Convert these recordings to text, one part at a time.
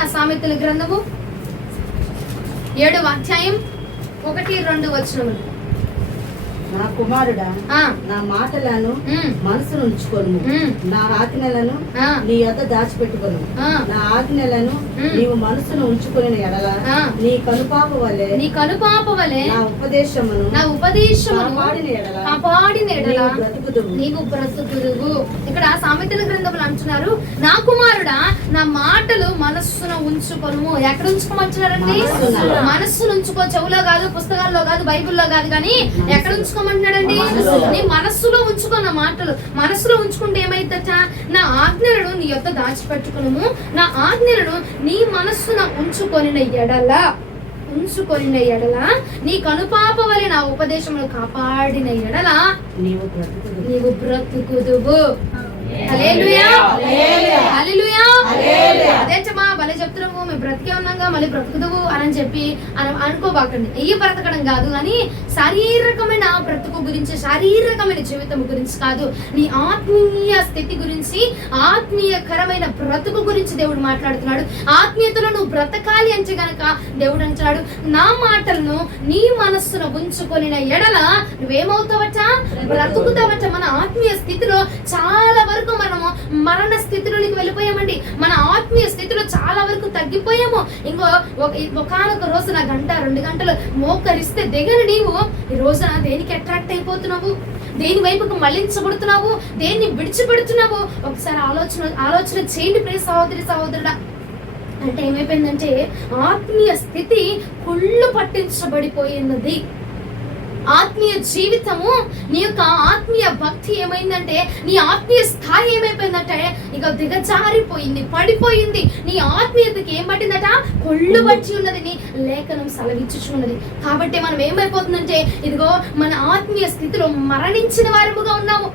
తెలుసా? సామెతల గ్రంథము 7వ అధ్యాయం 1-2 వచనములు. నా కుమారుడా, నా మాటలను మనసును ఉంచుకొను, నా ఆజ్ఞలను నీ యొద్ద దాచిపెట్టుకొను. నా ఆజ్ఞలను నీవు మనసును ఉంచుకొని ఎడల నీ కనుపాప వలె నా ఉపదేశమును కాపాడిన ఎడల నీవు బ్రతుకుదువు. ఇక్కడ సామెతల గ్రంథములు అంటున్నారు, నా కుమారుడా నా మాటలు మనస్సును ఉంచుకొను. ఎక్కడ ఉంచుకోమంటున్నారండి? మనస్సును ఉంచుకో. చెవులో కాదు, పుస్తకాల్లో కాదు, బైబిల్లో కాదు, కానీ ఎక్కడ ఉంచుకోమంటున్నాడండి? నీ మనస్సులో ఉంచుకో. నా మాటలు మనస్సులో ఉంచుకుంటే ఏమైందట? నా ఆజ్ఞలను నీ యొద్ద దాచిపెట్టుకును, నా ఆజ్ఞలను నీ మనస్సున ఉంచుకొనిన ఎడల నీ కనుపాప వలె నా ఉపదేశమును కాపాడిన ఎడల నీవు బ్రతుకుదువు. హల్లెలూయా, హల్లెలూయా. అదేంటమ్మా భలే చెప్తున్నాము, మేము బ్రతికే ఉన్నాగా మళ్ళీ బ్రతుకుదువు అని చెప్పి అనుకోబాకండి. అయ్యి బ్రతకడం కాదు, కానీ శారీరకమైన బ్రతుకు గురించి, శారీరకమైన జీవితం గురించి కాదు, నీ ఆత్మీయ స్థితి గురించి, ఆత్మీయకరమైన బ్రతుకు గురించి దేవుడు మాట్లాడుతున్నాడు. ఆత్మీయతలో నువ్వు బ్రతకాలి అంటే గనక దేవుడు అంటున్నాడు, నా మాటలను నీ మనస్సును ఉంచుకొనిన ఎడల నువ్వేమవుతావట? బ్రతుకుతావట. మన ఆత్మీయ స్థితిలో చాలా వరకు మనము మరణ స్థితిలోనికి వెళ్ళిపోయామండి. మన ఆత్మీయ స్థితిలో చాలా వరకు తగ్గిపోయాము. ఒకనొక రోజున 1-2 గంటలు మోకరిస్తే దిగని నీవు ఈ రోజున దేనికి అట్రాక్ట్ అయిపోతున్నావు? దేని వైపుకు మళ్లించబడుతున్నావు? దేన్ని విడిచిపెడుతున్నావు? ఒకసారి ఆలోచన చేయండి ప్రియ సహోదరి సహోదరుడా. అంటే ఏమైపోయిందంటే ఆత్మీయ స్థితి కుళ్ళు పట్టించబడిపోయినది. ఆత్మీయ జీవితము, నీ యొక్క ఆత్మీయ భక్తి ఏమైందంటే, నీ ఆత్మీయ స్థాయి ఏమైపోయిందంటే ఇక దిగజారిపోయింది, పడిపోయింది. నీ ఆత్మీయతకి ఏం పట్టిందట? కొళ్ళు పట్టి ఉన్నది లేఖనం సెలవిచ్చుచున్నది. కాబట్టి మనం ఏమైపోతుందంటే, ఇదిగో మన ఆత్మీయ స్థితిలో మరణించిన వారముగా ఉన్నాము.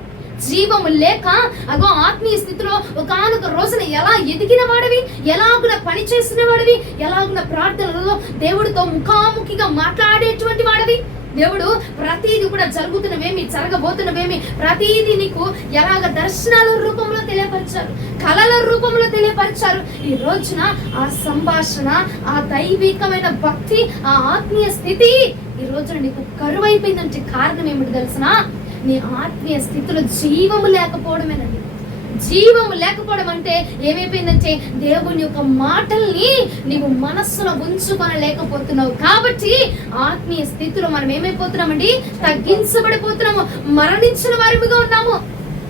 జీవము లేక అగో ఆత్మీయ స్థితిలో ఒకనొక రోజున ఎలా ఎదిగిన వాడివి, ఎలాగున పని చేసిన వాడివి, ఎలాగున ప్రార్థనలో దేవుడితో ముఖాముఖిగా మాట్లాడేటువంటి వాడివి. దేవుడు ప్రతిదీ కూడా జరుగుతున్నవేమి, జరగబోతున్నవేమి ప్రతిదీ నీకు ఎలాగ దర్శనాల రూపంలో తెలియపరిచారు, కళల రూపంలో తెలియపరిచారు. ఈ రోజున ఆ సంభాషణ, ఆ దైవికమైన భక్తి, ఆ ఆత్మీయ స్థితి ఈ రోజున నీకు కరువైపోయిందంటే కారణం ఏమిటి తెలుసునా? నీ ఆత్మీయ స్థితిలో జీవము లేకపోవడమేనండి. జీవము లేకపోవడం అంటే ఏమైపోయిందంటే దేవుని యొక్క మాటల్ని నీవు మనస్సులో ఉంచుకొనలేకపోతున్నావు. కాబట్టి ఆత్మీయ స్థితిలో మనం ఏమైపోతున్నామండి? తగ్గించబడిపోతున్నాము, మరణించిన వారిగా ఉన్నాము.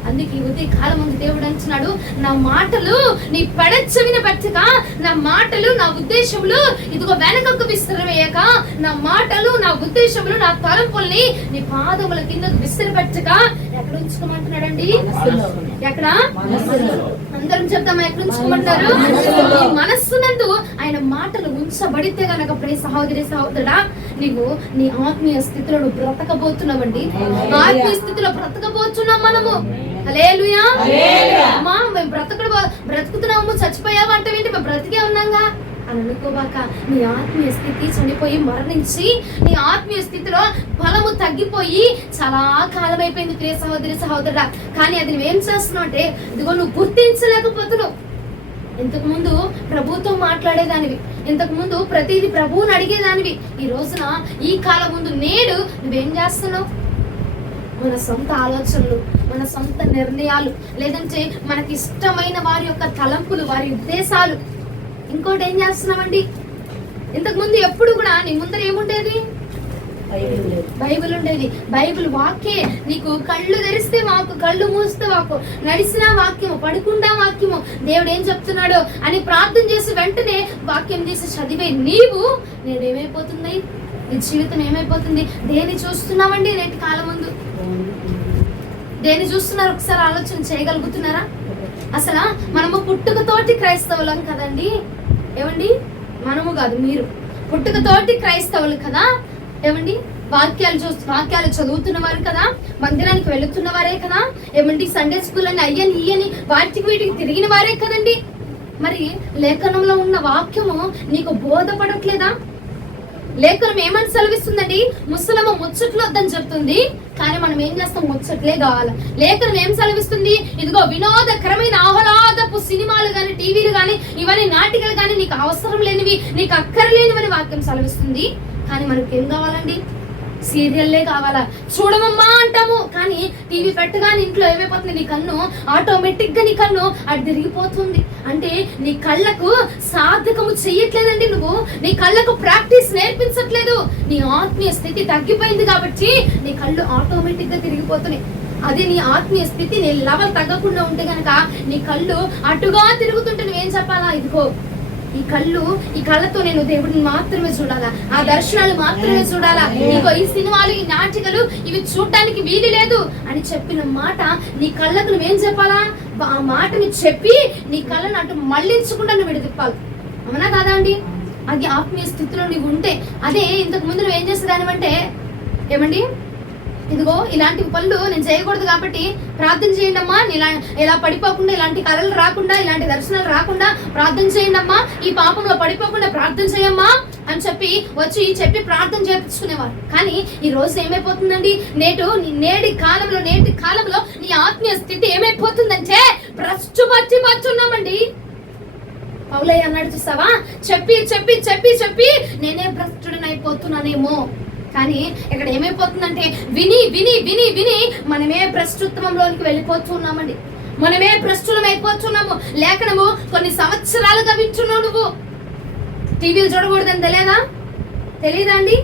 అందుకే ఉదయ కాలం ముందు దేవుడు అంటున్నాడు, నా మాటలు నీ పెడచెవిన పెట్టక, నా మాటలు నా ఉద్దేశములు ఇదిగో వెనకకు విస్తరవేయక, నా మాటలు నా ఉద్దేశములు నా తలంపుల్ని నీ పాదముల కిందకు విసిరిపెట్టక ఎక్కడ ఉంచుకోమంటున్నాడండి? ఎక్కడ? అందరం చెప్తామా ఎక్కడ ఉంచుకోమంటారు? ఈ మనస్సునందు ఆయన మాటలు ఉంచబడితే గనక ప్రియ సహోదరి సహోదరుడా, నీవు నీ ఆత్మీయ స్థితిలో బ్రతకబోతున్నావండి. ఆత్మీయ స్థితిలో బ్రతకబోతున్నాం మనము. హల్లెలూయా. అమ్మా మేము బ్రతుకుతున్నాము, చచ్చిపోయావా అంటే ఏంటి? మేము బ్రతికే ఉన్నాగా అని అనుకోబాక. నీ ఆత్మీయ స్థితి చనిపోయి మరణించి నీ ఆత్మీయ స్థితిలో బలము తగ్గిపోయి చాలా కాలం అయిపోయింది ప్రియ సహోదరి సహోదరుడా. కానీ అది నువ్వేం చేస్తున్నావు అంటే ఇదిగో నువ్వు గుర్తించలేకపోతున్నావు. ఇంతకు ముందు ప్రభుతో మాట్లాడేదానివి, ఇంతకు ముందు ప్రతిదీ ప్రభువుని అడిగేదానివి. ఈ రోజున ఈ కాలం ముందు నేడు నువ్వేం చేస్తున్నావు? మన సొంత ఆలోచనలు, మన సొంత నిర్ణయాలు, లేదంటే మనకి ఇష్టమైన వారి యొక్క తలంపులు, వారి ఉద్దేశాలు. ఇంకోటి ఏం చేస్తున్నామండి? ఇంతకు ముందు ఎప్పుడు కూడా నీ ముందర ఏముండేది? బైబిల్ ఉండేది. బైబిల్ వాక్యే. నీకు కళ్ళు తెరిస్తే వాకు, కళ్ళు మూస్తే వాకు, నడిచిన వాక్యము, పడుకుండా వాక్యము, దేవుడు ఏం చెప్తున్నాడో అని ప్రార్థన చేసి వెంటనే వాక్యం తీసి చదివే నీవు నేనేమైపోతుంది? నీ జీవితం ఏమైపోతుంది? దేన్ని చూస్తున్నామండి నేటి కాలం ముందు? దేన్ని చూస్తున్నారు? ఒకసారి ఆలోచన చేయగలుగుతున్నారా? అసలు మనము పుట్టుకతోటి క్రైస్తవులం కదండి. ఏమండి? మనము కాదు, మీరు పుట్టుకతోటి క్రైస్తవులు కదా. ఏమండి? వాక్యాలు చదువుతున్న వారు కదా, మందిరానికి వెళుతున్న వారే కదా. ఏమండి? సండే స్కూల్ అని అయ్యని ఇయ్యని వాటికి వీటికి తిరిగిన వారే కదండి. మరి లేఖనంలో ఉన్న వాక్యము నీకు బోధపడట్లేదా? లేఖనం ఏమని సెలవిస్తుందండి? ముసలమ్మ ముచ్చట్లు వద్దని చెప్తుంది, కానీ మనం ఏం చేస్తాం? ముచ్చట్లే కావాలి. లేఖనం ఏం సెలవిస్తుంది? ఇదిగో వినోదకరమైన ఆహ్లాదపు సినిమాలు గాని, టీవీలు గాని, ఇవన్నీ నాటికలు గాని నీకు అవసరం లేనివి, నీకు అక్కర్లేనివని వాక్యం సెలవిస్తుంది. కానీ మనకి ఏం కావాలండి? సీరియల్లే కావాలా? చూడమమ్మా అంటాము, కానీ టీవీ పెట్టగానే ఇంట్లో ఏమైపోతుంది? నీ కన్ను ఆటోమేటిక్ గా నీ కన్ను అటు తిరిగిపోతుంది. అంటే నీ కళ్ళకు సాధకము చెయ్యట్లేదండి. నువ్వు నీ కళ్ళకు ప్రాక్టీస్ నేర్పించట్లేదు. నీ ఆత్మీయ స్థితి తగ్గిపోయింది కాబట్టి నీ కళ్ళు ఆటోమేటిక్ గా తిరిగిపోతున్నాయి. అదే నీ ఆత్మీయ స్థితి నీ లెవెల్ తగ్గకుండా ఉంటే గనక నీ కళ్ళు అటుగా తిరుగుతుంటే నువ్వేం చెప్పాలా? ఇదిగో ఈ కళ్ళతో నేను దేవుడిని మాత్రమే చూడాలా, ఆ దర్శనాలు మాత్రమే చూడాలా, ఇగో ఈ సినిమాలు, ఈ నాటికలు ఇవి చూడటానికి వీలు లేదు అని చెప్పిన మాట నీ కళ్ళకు నువ్వేం చెప్పాలా? ఆ మాటని చెప్పి నీ కళ్ళను అటు మళ్ళించకుండా నువ్వు విడిదిప్పాలి. అవునా కాదా అండి? అది ఆత్మీయ స్థితిలో నువ్వు ఉంటే. అదే ఇంతకు ముందు నువ్వేం చేసేదానివంటే, ఏమండి ఇదిగో ఇలాంటి పనులు నేను చేయకూడదు కాబట్టి ప్రార్థన చేయండి అమ్మా, ఇలా పడిపోకుండా, ఇలాంటి కళలు రాకుండా, ఇలాంటి దర్శనాలు రాకుండా ప్రార్థన చేయండి అమ్మా, ఈ పాపంలో పడిపోకుండా ప్రార్థన చేయమ్మా అని చెప్పి ప్రార్థన చేయించుకునేవారు. కానీ ఈ రోజు ఏమైపోతుందండి? నేటి కాలంలో నీ ఆత్మీయ స్థితి ఏమైపోతుందంటే భ్రష్టు పట్టి మర్చున్నామండి. పౌలయ్య అన్నాడు చూస్తావా, చెప్పి చెప్పి చెప్పి చెప్పి నేనే భ్రష్టుడిని అయిపోతున్నానేమో. కానీ ఇక్కడ ఏమైపోతుందంటే విని విని విని విని మనమే భ్రష్టుత్వంలోనికి వెళ్ళిపోతున్నామండి. మనమే భ్రష్టులం అయిపోతున్నాము. లేఖనము కొన్ని సంవత్సరాలుగా వింటున్నావు. నువ్వు టీవీలు చూడకూడదని తెలియదా అండి?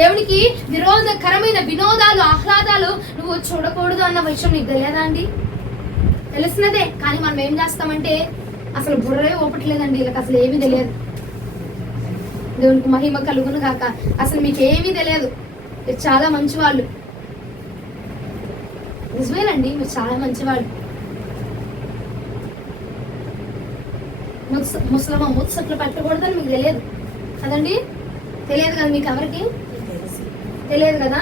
దేవునికి విరోధకరమైన వినోదాలు, ఆహ్లాదాలు నువ్వు చూడకూడదు అన్న విషయం నీకు తెలియదా అండి? తెలిసినదే. కానీ మనం ఏం చేస్తామంటే అసలు బుర్రే ఓపట్లేదండి. వీళ్ళకి అసలు ఏమీ తెలియదు. దేవునికి మహిమ కలుగును గాక. అసలు మీకు ఏమీ తెలియదు. మీరు చాలా మంచివాళ్ళు. నిజమేనండి, మీరు చాలా మంచివాళ్ళు. ముసలమ్మ ముచ్చట్లు పెట్టకూడదని మీకు తెలియదు కదండి? తెలియదు కదా మీకు? ఎవరికి తెలియదు కదా?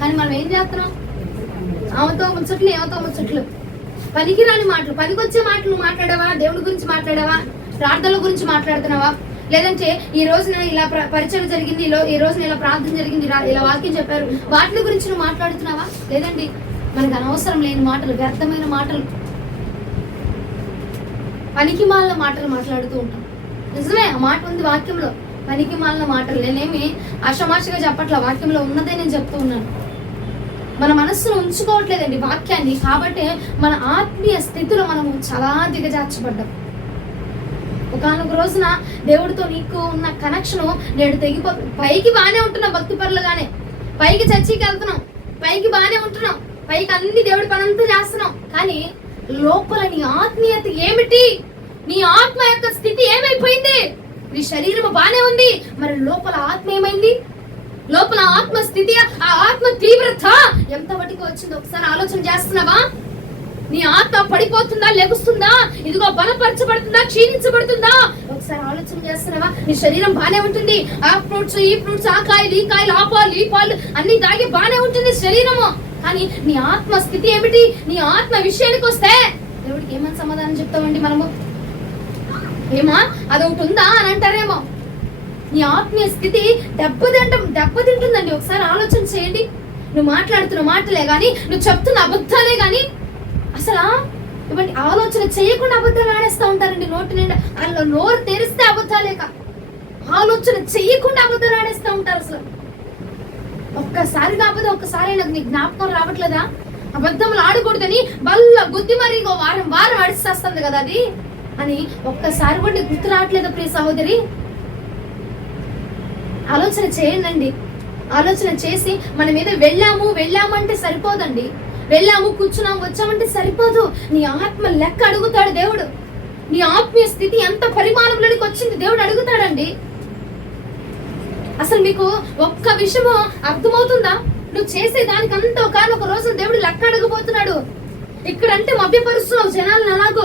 కానీ మనం ఏం చేస్తున్నాం? ఆమెతో ముచ్చట్లు, ఏమతో ముచ్చట్లు, పనికిరాని మాటలు, పనికొచ్చే మాటలు మాట్లాడావా? దేవుడి గురించి మాట్లాడావా? ప్రార్థనల గురించి మాట్లాడుతున్నావా? లేదంటే ఈ రోజున ఇలా పరిచయం జరిగింది, ఈ రోజున ఇలా ప్రార్థన జరిగింది, ఇలా వాక్యం చెప్పారు, వాటి గురించి నువ్వు మాట్లాడుతున్నావా? లేదండి. మనకు అనవసరం లేని మాటలు, వ్యర్థమైన మాటలు, పనికి మాలిన మాటలు మాట్లాడుతూ ఉంటాం. నిజమే, ఆ మాట ఉంది వాక్యంలో, పనికి మాలిన మాటలు. నేనేమి ఆషమాషగా చెప్పట్లా, వాక్యంలో ఉన్నదే నేను చెప్తూ ఉన్నాను. మన మనస్సును ఉంచుకోవట్లేదండి వాక్యాన్ని. కాబట్టి మన ఆత్మీయ స్థితిలో మనము చాలా దిగజార్చబడ్డాం. ఒకనొక రోజున దేవుడితో నీకు ఉన్న కనెక్షన్ నేడు తెగిపోతుంది. పైకి బాగానే ఉంటున్నాం, భక్తి పరులుగానే, పైకి చర్చికి వెళ్తున్నాం, పైకి బాగానే ఉంటున్నాం, పైకి అన్ని దేవుడి పనంతా చేస్తున్నాం. కానీ లోపల నీ ఆత్మీయత ఏమిటి? నీ ఆత్మ యొక్క స్థితి ఏమైపోయింది? నీ శరీరం బాగానే ఉంది, మరి లోపల ఆత్మ ఏమైంది? లోపల ఆత్మ స్థితి, ఆ ఆత్మ తీవ్రత ఎంత మటుకు వచ్చిందో ఒకసారి ఆలోచన చేస్తున్నావా? నీ ఆత్మ పడిపోతుందా, లెగుస్తుందా, ఇదిగో బలపరచబడుతుందా, క్షీణించబడుతుందా? ఒకసారి ఆలోచన చేస్తున్నావా? నీ శరీరం బానే ఉంటుంది, ఆ ఫ్రూట్స్, ఈ ఫ్రూట్స్, ఆ కాయలు, ఈ కాయలు, ఆ పాలు, ఈ పాలు అన్ని తాగి బానే ఉంటుంది శరీరము. కానీ నీ ఆత్మ స్థితి ఏమిటి? నీ ఆత్మ విషయానికి వస్తే దేవుడికి ఏమని సమాధానం చెప్తామండి మనము? ఏమా అదొకటి ఉందా అని అంటారేమో. నీ ఆత్మీయ స్థితి దెబ్బతింటుందండి. ఒకసారి ఆలోచన చేయండి. నువ్వు మాట్లాడుతున్న మాటలే గాని, నువ్వు చెప్తున్న అబద్ధాలే గాని, అసలు ఇవన్నీ ఆలోచన చేయకుండా అబద్ధాలు ఆడేస్తూ ఉంటారండి. నోటి నిండా వాళ్ళు నోరు తెరిస్తే అబద్ధాలేక, ఆలోచన చెయ్యకుండా అబద్ధాలు ఆడేస్తూ ఉంటారు. అసలు ఒక్కసారి కాకపోతే ఒక్కసారి నాకు నీ జ్ఞాపకం రావట్లేదా? అబద్ధములు ఆడకూడదని బల్ల గుద్ది మరి వారం వారం అడిచేస్తుంది కదా అది అని ఒక్కసారి కూడా గుర్తు రావట్లేదా ప్రియ సహోదరి? ఆలోచన చేయండి. ఆలోచన చేసి మన మీద వెళ్ళాము అంటే సరిపోదండి. వెళ్ళాము, కూర్చున్నాము, వచ్చామంటే సరిపోదు. నీ ఆత్మ లెక్క అడుగుతాడు దేవుడు. నీ ఆత్మీయ స్థితి ఎంత పరిమాణంలోనికి వచ్చింది దేవుడు అడుగుతాడండి. అసలు మీకు ఒక్క విషయము అర్థమవుతుందా? నువ్వు చేసే దానికంతా ఒక రోజు దేవుడు లెక్క అడగబోతున్నాడు. ఇక్కడంటే మభ్యపరుస్తున్నావు జనాలను, అలాగో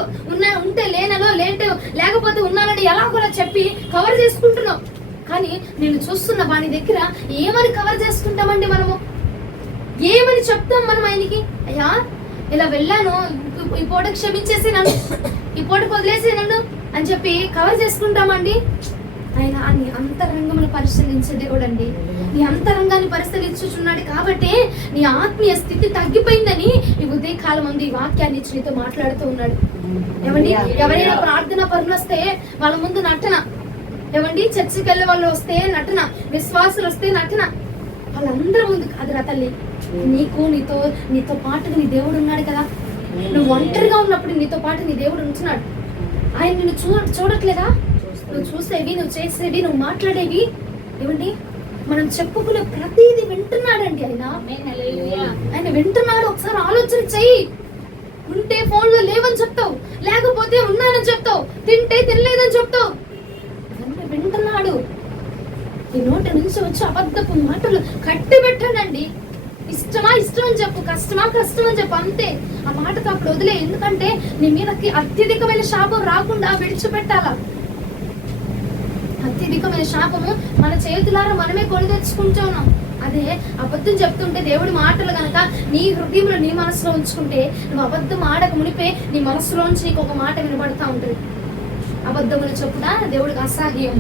ఉంటే లేనలో లేకపోతే ఉన్నానని ఎలాగోలా చెప్పి కవర్ చేసుకుంటున్నావు. కానీ నేను చూస్తున్న వాడి దగ్గర ఏమని కవర్ చేసుకుంటామండి మనము? ఏమని చెప్తాం మనం ఆయనకి? అయ్యా ఇలా వెళ్ళాను, ఈ పూట క్షమించేసి నన్ను, ఈ పూటకు వదిలేసి నన్ను అని చెప్పి కవర్ చేసుకుంటామండి? ఆయన నీ అంతరంగమును పరిశీలించే దేవుడు అండి. నీ అంతరంగాన్ని పరిశీలించుచున్నాడు కాబట్టి నీ ఆత్మీయ స్థితి తగ్గిపోయిందని ఈ ఉదయకాలం ముందు ఈ వాక్యాన్ని ఇచ్చి నీతో మాట్లాడుతూ ఉన్నాడు. ఏమండి, ఎవరైనా ప్రార్థన పరులు వస్తే వాళ్ళ ముందు నటన, ఏమండి చర్చికి వెళ్ళే వాళ్ళు వస్తే నటన, విశ్వాసులు వస్తే నటన, వాళ్ళందరి ముందు కాదురా తల్లి. నీతో పాటుగా నీ దేవుడు ఉన్నాడు కదా. నువ్వు ఒంటరిగా ఉన్నప్పుడు నీతో పాటు నీ దేవుడు ఉంటున్నాడు. ఆయన నిన్ను చూడట్లేదా? నువ్వు చూసేవి, నువ్వు చేసేవి, నువ్వు మాట్లాడేవి, ఏమండి మనం చెప్పుకునే ప్రతిదీ వింటున్నాడండి ఆయన వింటున్నాడు. ఒకసారి ఆలోచన చెయ్యి. ఉంటే ఫోన్లో లేవని చెప్తావు, లేకపోతే ఉన్నానని చెప్తావు, తింటే తినలేదని చెప్తావు, ఇవన్నీ వింటున్నాడు. ఈ నోటి నుంచి వచ్చి అబద్ధపు మాటలు కట్టి పెట్టాడండి. ఇష్టమా ఇష్టం అని చెప్పు, కష్టమా కష్టం అని చెప్పు, అంతే. ఆ మాటతో అప్పుడు వదిలే. ఎందుకంటే నీ మీదకి అత్యధికమైన శాపం రాకుండా విడిచిపెట్టాలా. అత్యధికమైన శాపము మన చేతులారా మనమే కొని తెచ్చుకుంటున్నాం. అదే అబద్ధం చెప్తుంటే దేవుడి మాటలు గనక నీ హృదయంలో నీ మనసులో ఉంచుకుంటే, నువ్వు అబద్ధం ఆడక మునిపే నీ మనసులోంచి నీకు ఒక మాట వినబడతా ఉంటుంది. అబద్ధములు చెప్పుదా దేవుడికి అసహ్యం,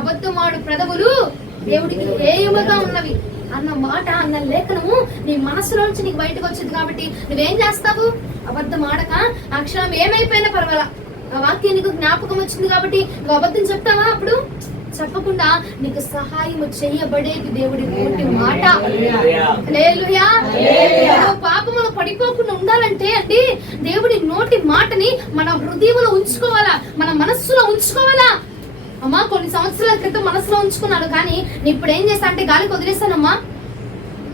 అబద్ధం ఆడు పెదవులు దేవుడికి హేయముగా ఉన్నవి అన్న మాట, అన్న లేఖనము నీ మనసులోంచి నీకు బయటకు వచ్చింది. కాబట్టి నువ్వేం చేస్తావు? అబద్ధం ఆడక ఆ క్షణం ఏమైపోయినా పర్వాలా, ఆ వాక్యం నీకు జ్ఞాపకం వచ్చింది కాబట్టి నువ్వు అబద్ధం చెప్తావా? అప్పుడు చెప్పకుండా నీకు సహాయం చేయబడేది దేవుడి నోటి మాట. హల్లెలూయా. పాపములో పడిపోకుండా ఉండాలంటే అండి దేవుడి నోటి మాటని మన హృదయంలో ఉంచుకోవాలా, మన మనస్సులో ఉంచుకోవాలా. అమ్మా కొన్ని సంవత్సరాల క్రితం మనసులో ఉంచుకున్నాను, కానీ నేను ఇప్పుడు ఏం చేస్తా అంటే గాలికి వదిలేస్తానమ్మా.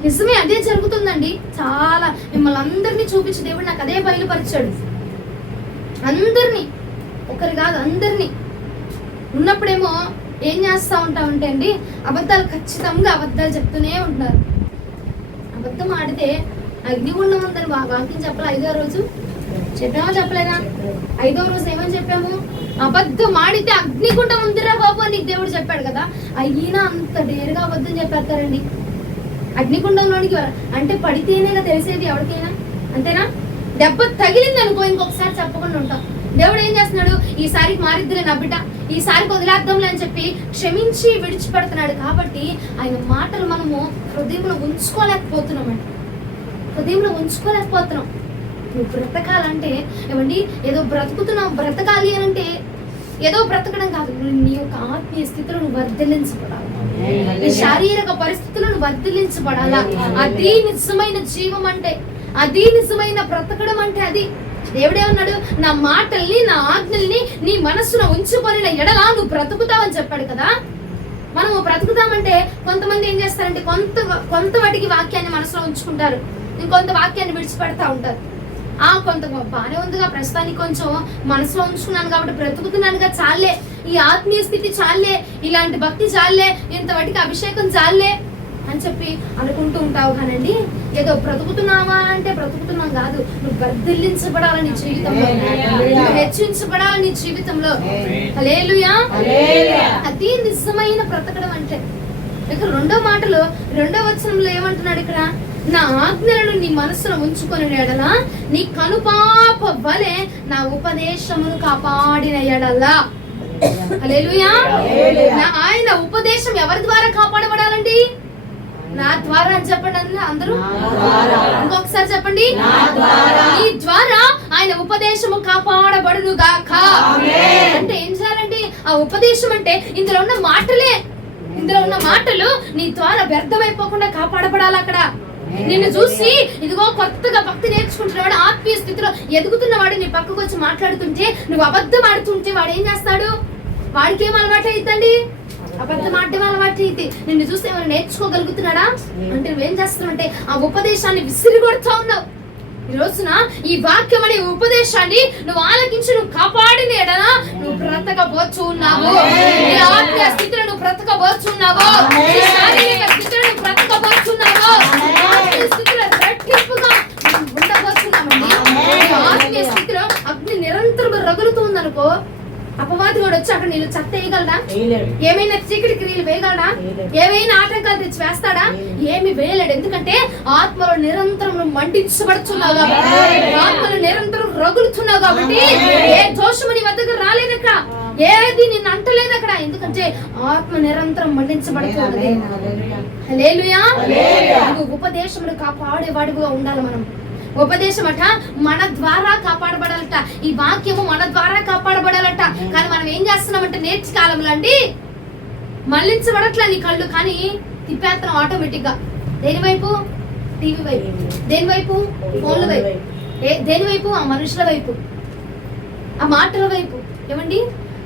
నిజమే, అదే జరుగుతుందండి. చాలా మిమ్మల్ని అందరినీ చూపించి దేవుడు నాకు అదే బయలుపరిచాడు. అందరినీ, ఒకరు కాదు అందరినీ. ఉన్నప్పుడేమో ఏం చేస్తూ ఉంటామంటే అండి అబద్ధాలు, ఖచ్చితంగా అబద్ధాలు చెప్తూనే ఉంటున్నారు. అబద్ధం ఆడితే అగ్నిగుండం ఉందని వాక్యం చెప్పాలి. 5వ రోజు చెప్పామో చెప్పలేదా? 5వ రోజు ఏమని చెప్పాము? అబద్ధం ఆడితే అగ్నిగుండం ఉందిరా బాబు అని నీకు దేవుడు చెప్పాడు కదా. అయినా అంత డేరుగా అబద్ధం చెప్పేస్తారండి. అగ్నిగుండంలోనికి అంటే పడితేనేగా తెలిసేది ఎవరికైనా, అంతేనా? దెబ్బ తగిలింది అనుకో ఇంకొకసారి చెప్పకుండా ఉంటాం. దేవుడు ఏం చేస్తున్నాడు? ఈసారికి మారిద్దులే నా బిడ్డ, ఈసారికి వదిలేద్దాంలే అని చెప్పి క్షమించి విడిచిపెడుతున్నాడు. కాబట్టి ఆయన మాటలు మనము హృదయంలో ఉంచుకోలేకపోతున్నామండి. హృదయంలో ఉంచుకోలేకపోతున్నాం. నువ్వు బ్రతకాలంటే ఏమండి, ఏదో బ్రతకాలి అని అంటే ఏదో బ్రతకడం కాదు. నీ యొక్క ఆత్మీయ స్థితిలో నువ్వు వర్ధిల్లించబడాలి, నీ శారీరక పరిస్థితులను వర్ధిల్లించబడాలా. అది నిజమైన జీవం అంటే, అది నిజమైన బ్రతకడం అంటే. అది దేవుడేమన్నాడు? నా మాటల్ని, నా ఆజ్ఞల్ని నీ మనస్సులో ఉంచుకొని ఎడలా నువ్వు బ్రతుకుతావని చెప్పాడు కదా. మనము బ్రతుకుతామంటే కొంతమంది ఏం చేస్తారంటే కొంత వాటికి వాక్యాన్ని మనసులో ఉంచుకుంటారు, ఇంకొంత వాక్యాన్ని విడిచిపెడతా ఉంటారు. కొంత బాగానే ఉందిగా, ప్రస్తుతానికి కొంచెం మనసులో ఉంచుకున్నాను కాబట్టి బ్రతుకుతున్నానుగా, చాలే ఈ ఆత్మీయ స్థితి చాలే, ఇలాంటి భక్తి చాలే, ఇంతవాటికి అభిషేకం చాలే అని చెప్పి అనుకుంటూ ఉంటావు. కానండి ఏదో బ్రతుకుతున్నావా అంటే బ్రతుకుతున్నాం కాదు, నువ్వు వర్ధిల్లించబడాలని జీవితంలో, హెచ్చించబడాలని జీవితంలో. హల్లెలూయా. అది నిజమైన బ్రతకడం అంటే. ఇక్కడ 2వ మాటలో 2వ వచనంలో ఏమంటున్నాడు? ఇక్కడ నా ఆజ్ఞలను నీ మనసులో ఉంచుకొని ఎడల నీ కనుపాప వలె నా ఉపదేశమును కాపాడిన ఎడల. హల్లెలూయా. ఆయన ఉపదేశం ఎవరి ద్వారా కాపాడబడాలండి? నా ద్వారా అని చెప్పండి అందరూ. ఇంకొకసారి చెప్పండి, నీ ద్వారా ఆయన ఉపదేశము కాపాడబడును గాక. అంటే ఏం చేయాలండి? ఆ ఉపదేశం అంటే ఇందులో ఉన్న మాటలే, ఇందులో ఉన్న మాటలు నీ ద్వారా వ్యర్థమైపోకుండా కాపాడబడాలి. అక్కడ నిన్ను చూసి ఇదిగో కొత్తగా భక్తి నేర్చుకుంటున్నవాడు, ఆత్మీయ స్థితిలో ఎదుగుతున్నవాడు నీ పక్కకు వచ్చి మాట్లాడుతుంటే, నువ్వు అబద్ధం ఆడుతుంటే వాడు ఏం చేస్తాడు? వాడికి ఏం అలవాటు అవుతుందండి? అబద్ధం ఆడటం అలవాటు అయితే నిన్ను చూస్తే ఏమైనా నేర్చుకోగలుగుతున్నాడా అంటే నువ్వేం చేస్తున్నావు అంటే ఆ ఉపదేశాన్ని విసిరిగొడతా ఉన్నావు. ఈ రోజున ఈ వాక్యం అనే ఉపదేశాన్ని నువ్వు ఆలకించి నువ్వు కాపాడిన ఎడలా నువ్వు బ్రతకబోచు ఉన్నావు. నీ ఆత్మీయ స్థితిలో నువ్వు బ్రతకబోచున్నావు, శారీరక స్థితిలో నువ్వు బ్రతకబోచున్నావు, ఆత్మీయ స్థితిలో రెట్టింపుగా ఉండబోతున్నామండి. ఆత్మీయ స్థితిలో అగ్ని నిరంతరం రగులుతుందనుకో, అపవాది కూడా వచ్చి అక్కడ నేను చెత్త వేయగలడా? ఏమైనా చీకటి క్రియలు వేయగలడా? ఏమైనా ఆటంకాలు తెచ్చి వేస్తాడా? ఏమి వేయలేడు. ఎందుకంటే ఆత్మలో నిరంతరం మండించబడుతున్నావు కాబట్టి, ఆత్మలో నిరంతరం రగులుతున్నావు కాబట్టి ఏ దోషము నీ వద్దకు రాలేదక్క. ఏది నిన్ను అంటలేదు అక్కడ. ఎందుకంటే ఆత్మ నిరంతరం మండించబడుతున్నది. హల్లెలూయా. ఉపదేశమును కాపాడేవాడిగా ఉండాలి మనం. ఉపదేశం అట మన ద్వారా కాపాడబడాలట. ఈ వాక్యము మన ద్వారా కాపాడబడాలట. కానీ మనం ఏం చేస్తున్నామంటే నేర్చు కాలంలో అండి మళ్ళించబడట్లే నీ కళ్ళు, కానీ తిప్పేస్తున్నాం ఆటోమేటిక్ గా. దేని వైపు? టీవీ వైపు. దేని వైపు? ఫోన్ల వైపు. దేని వైపు? ఆ మనుషుల వైపు, ఆ మాటల వైపు. ఏమండి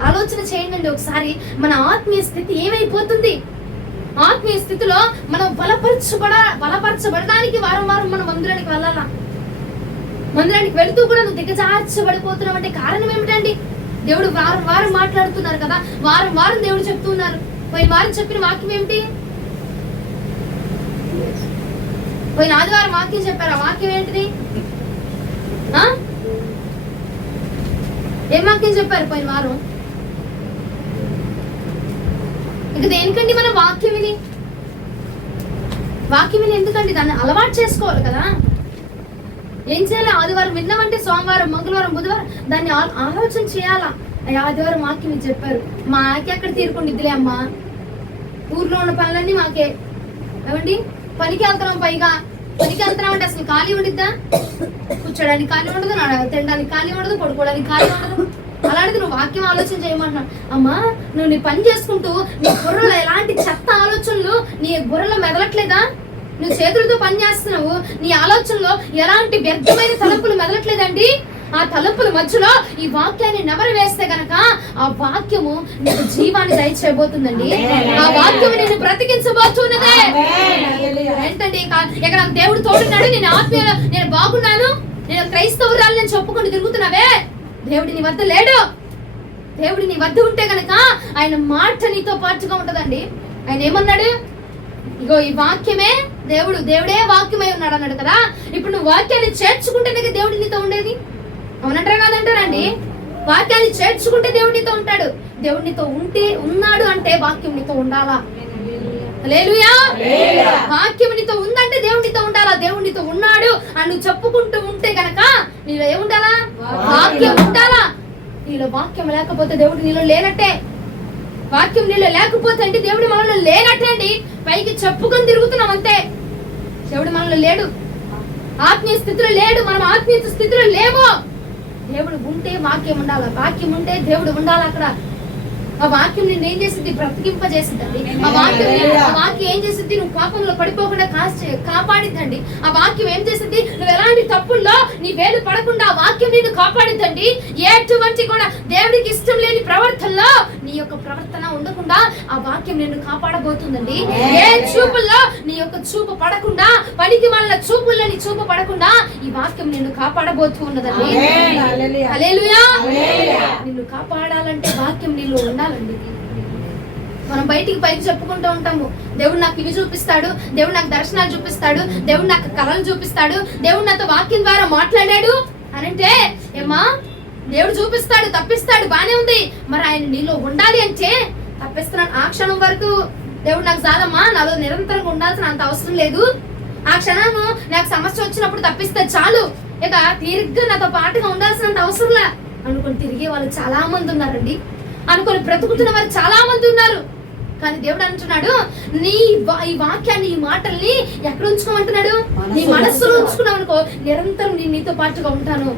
ఆలోచన చేయండి ఒకసారి. మన ఆత్మీయ స్థితి ఏమైపోతుంది? ఆత్మీయ స్థితిలో మనం బలపరచబడడానికి వారం మనం మందిరానికి వెళ్ళాలా? మందిరానికి వెళుతూ కూడా నువ్వు దిగజార్చబడిపోతున్నావు అంటే కారణం ఏమిటండి? దేవుడు వారం మాట్లాడుతున్నారు కదా, వారం దేవుడు చెప్తున్నారు. పోయిన వారం చెప్పిన వాక్యం ఏమిటి? పోయిన ఆదివారం వాక్యం చెప్పారు. ఆ వాక్యం ఏంటిది? ఏం వాక్యం చెప్పారు పోయిన వారం? ఇక దేనికండి మనం వాక్యం విని ఎందుకండి? దాన్ని అలవాటు చేసుకోవాలి కదా. ఏం చేయాలి? ఆదివారం విన్నామంటే సోమవారం, మంగళవారం, బుధవారం దాన్ని ఆలోచన చేయాలా. ఆదివారం వాక్యం ఇది చెప్పారు, మాకే అక్కడ తీరుకుండిద్దిలే అమ్మా. ఊర్లో ఉన్న పనులన్నీ మాకే. ఏమండి పనికి వెళ్తున్నాం, పైగా పనికి వెళ్తున్నాం అంటే అసలు ఖాళీ ఉండిద్దా? కూర్చోడానికి ఖాళీ ఉండదు, తినడానికి ఖాళీ ఉండదు, పడుకోవడానికి ఖాళీ ఉండదు. అలాంటిది నువ్వు వాక్యం ఆలోచన చేయమంటున్నావు. అమ్మా నువ్వు నీ పని చేసుకుంటూ నీ బుర్రలో ఎలాంటి చెత్త ఆలోచనలు నీ బుర్రలో మెదలట్లేదా? నువ్వు చేతులతో పని చేస్తున్నావు, నీ ఆలోచనలో ఎలాంటి వ్యర్థమైన తలుపులు మెదలట్లేదండి? ఆ తలుపుల మధ్యలో ఈ వాక్యాన్ని నెమరు వేస్తే గనక ఆ వాక్యము నీకు జీవాన్ని దయచేయబోతుందండి. ఆ వాక్యము నిన్ను బ్రతికించబోతున్నదే. ఏంటండి ఇక్కడ దేవుడు తోడున్నాడు, నేను ఆత్మీయ, నేను బాగున్నాను, నేను క్రైస్తవురాలు నేను చెప్పుకొని తిరుగుతున్నావే. దేవుడి నీ వద్ద లేడు. దేవుడి నీ వద్ద ఉంటే గనక ఆయన మాట నీతో పాటుగా ఉంటదండి. ఆయన ఏమన్నాడు? ఇగో ఈ వాక్యమే దేవుడే వాక్యమై ఉన్నాడు అన్నాడు కదా. ఇప్పుడు నువ్వు వాక్యాన్ని చేర్చుకుంటేనే దేవుడి నీతో ఉండేది. అవునంటారా కాదంటారండి? వాక్యాన్ని చేర్చుకుంటే దేవుడు నీతో ఉంటాడు. దేవుడు నీతో ఉన్నాడు అంటే వాక్యం నీతో ఉండాలా? హల్లెలూయా. వాక్యం నీతో ఉందంటే దేవుడు నీతో ఉండాలా. దేవుడు నీతో ఉన్నాడు అని నువ్వు చెప్పుకుంటూ ఉంటే గనక నీలో ఏముండాలా? వాక్యం ఉండాలా. నీలో వాక్యం లేకపోతే దేవుడు నీలో లేనట్టే. వాక్యం నీలో లేకపోతే అంటే దేవుడు మనలో లేనట్టే అండి. పైకి చెప్పుకొని తిరుగుతున్నాం అంతే. దేవుడు మనలో లేడు, ఆత్మీయ స్థితిలో లేడు. మనం ఆత్మీయ స్థితిలో లేవు. దేవుడు ఉంటే వాక్యం ఉండాలి, వాక్యం ఉంటే దేవుడు ఉండాలి అక్కడ. ఆ వాక్యం నిన్ను ఏం చేసిద్ది? బ్రతికింపజేసిద్దండి. ఆ వాక్యం ఏం చేసిద్ది? నువ్వు పాపంలో పడిపోకుండా కాపాడిద్దండి. ఆ వాక్యం ఏం చేసిద్ది? నువ్వు ఎలాంటి తప్పుల్లో నీ వేలు పడకుండా ఆ వాక్యం నిన్ను కాపాడిద్దండి. ఎటువంటి కూడా దేవుడికి ఇష్టం లేని ప్రవర్తనలో నీ యొక్క ప్రవర్తన ఉండకుండా ఆ వాక్యం నిన్ను కాపాడబోతుందండి. ఏ చూపుల్లో నీ యొక్క చూపు పడకుండా, పనికి వాళ్ళ చూపుల్లో నీ చూపు పడకుండా ఈ వాక్యం నిన్ను కాపాడబోతూ ఉన్నదండి. హల్లెలూయా. నిన్ను కాపాడాలంటే వాక్యం నీలో ఉండాలండి. మనం పైకి చెప్పుకుంటూ ఉంటాము, దేవుడు నాకు ఇవి చూపిస్తాడు, దేవుడు నాకు దర్శనాలు చూపిస్తాడు, దేవుడు నాకు కళలు చూపిస్తాడు, దేవుడు నాతో వాక్యం ద్వారా మాట్లాడాడు అని అంటే ఏమా దేవుడు చూపిస్తాడు, తప్పిస్తాడు, బానే ఉంది. మరి ఆయన నీలో ఉండాలి అంటే తప్పిస్తున్నాడు. ఆ క్షణం వరకు దేవుడు నాకు చాలమ్మా, నాలో నిరంతరంగా ఉండాల్సిన అంత అవసరం లేదు. ఆ క్షణము నాకు సమస్య వచ్చినప్పుడు తప్పిస్తే చాలు, ఇక తీరిగ్గా నాతో పాటుగా ఉండాల్సినంత అవసరంలా అనుకుని తిరిగే వాళ్ళు చాలా మంది ఉన్నారండి. అనుకుని బ్రతుకుతున్న వారు చాలా మంది ఉన్నారు. కానీ దేవుడు అంటున్నాడు, ఈ వాక్యాన్ని, ఈ మాటల్ని ఎక్కడ ఉంచుకోమంటున్నాడు? నీ మనస్సులో ఉంచుకున్నావు అనుకో, నిరంతరం నేను నీతో పాటుగా ఉంటాను,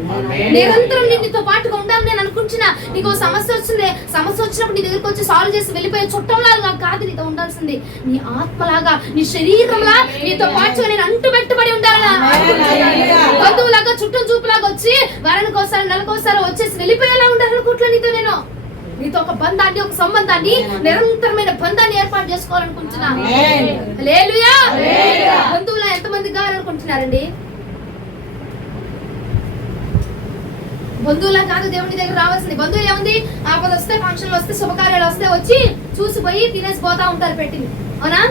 నిరంతరం నేను నీతో పాటుగా ఉంటాను. నేను అనుకుంటున్నా నీకు సమస్య వచ్చింది, సమస్య వచ్చినప్పుడు నీ దగ్గరికి వచ్చి సాల్వ్ చేసి వెళ్ళిపోయే చుట్టంలాగా కాదు నీతో ఉండాల్సింది. నీ ఆత్మలాగా, నీ శరీరంలా నీతో పాటుగా నేను అంటుపెట్టుబడి ఉండాలా. బంధువులాగా, చుట్టం చూపులాగా వచ్చి వారానికోసారి, నెలకోసారి వచ్చేసి వెళ్ళిపోయేలా ఉండాలనుకుంటున్నా నీతో. నేను నీతో ఒక బంధాన్ని, ఒక సంబంధాన్ని, నిరంతరమైన బంధాన్ని ఏర్పాటు చేసుకోవాలనుకుంటున్నా. హల్లెలూయా. బంధువులు ఎంతమంది కావాలనుకుంటున్నారండి? బంధువులా కాదు దేవుని దగ్గర రావాల్సింది. బంధువులు ఏముంది? ఆపద వస్తే, ఫంక్షన్లు వస్తే, శుభకార్యాలు వస్తే వచ్చి చూసిపోయి తినేసి పోతా ఉంటారు పెట్టింది, అవునా?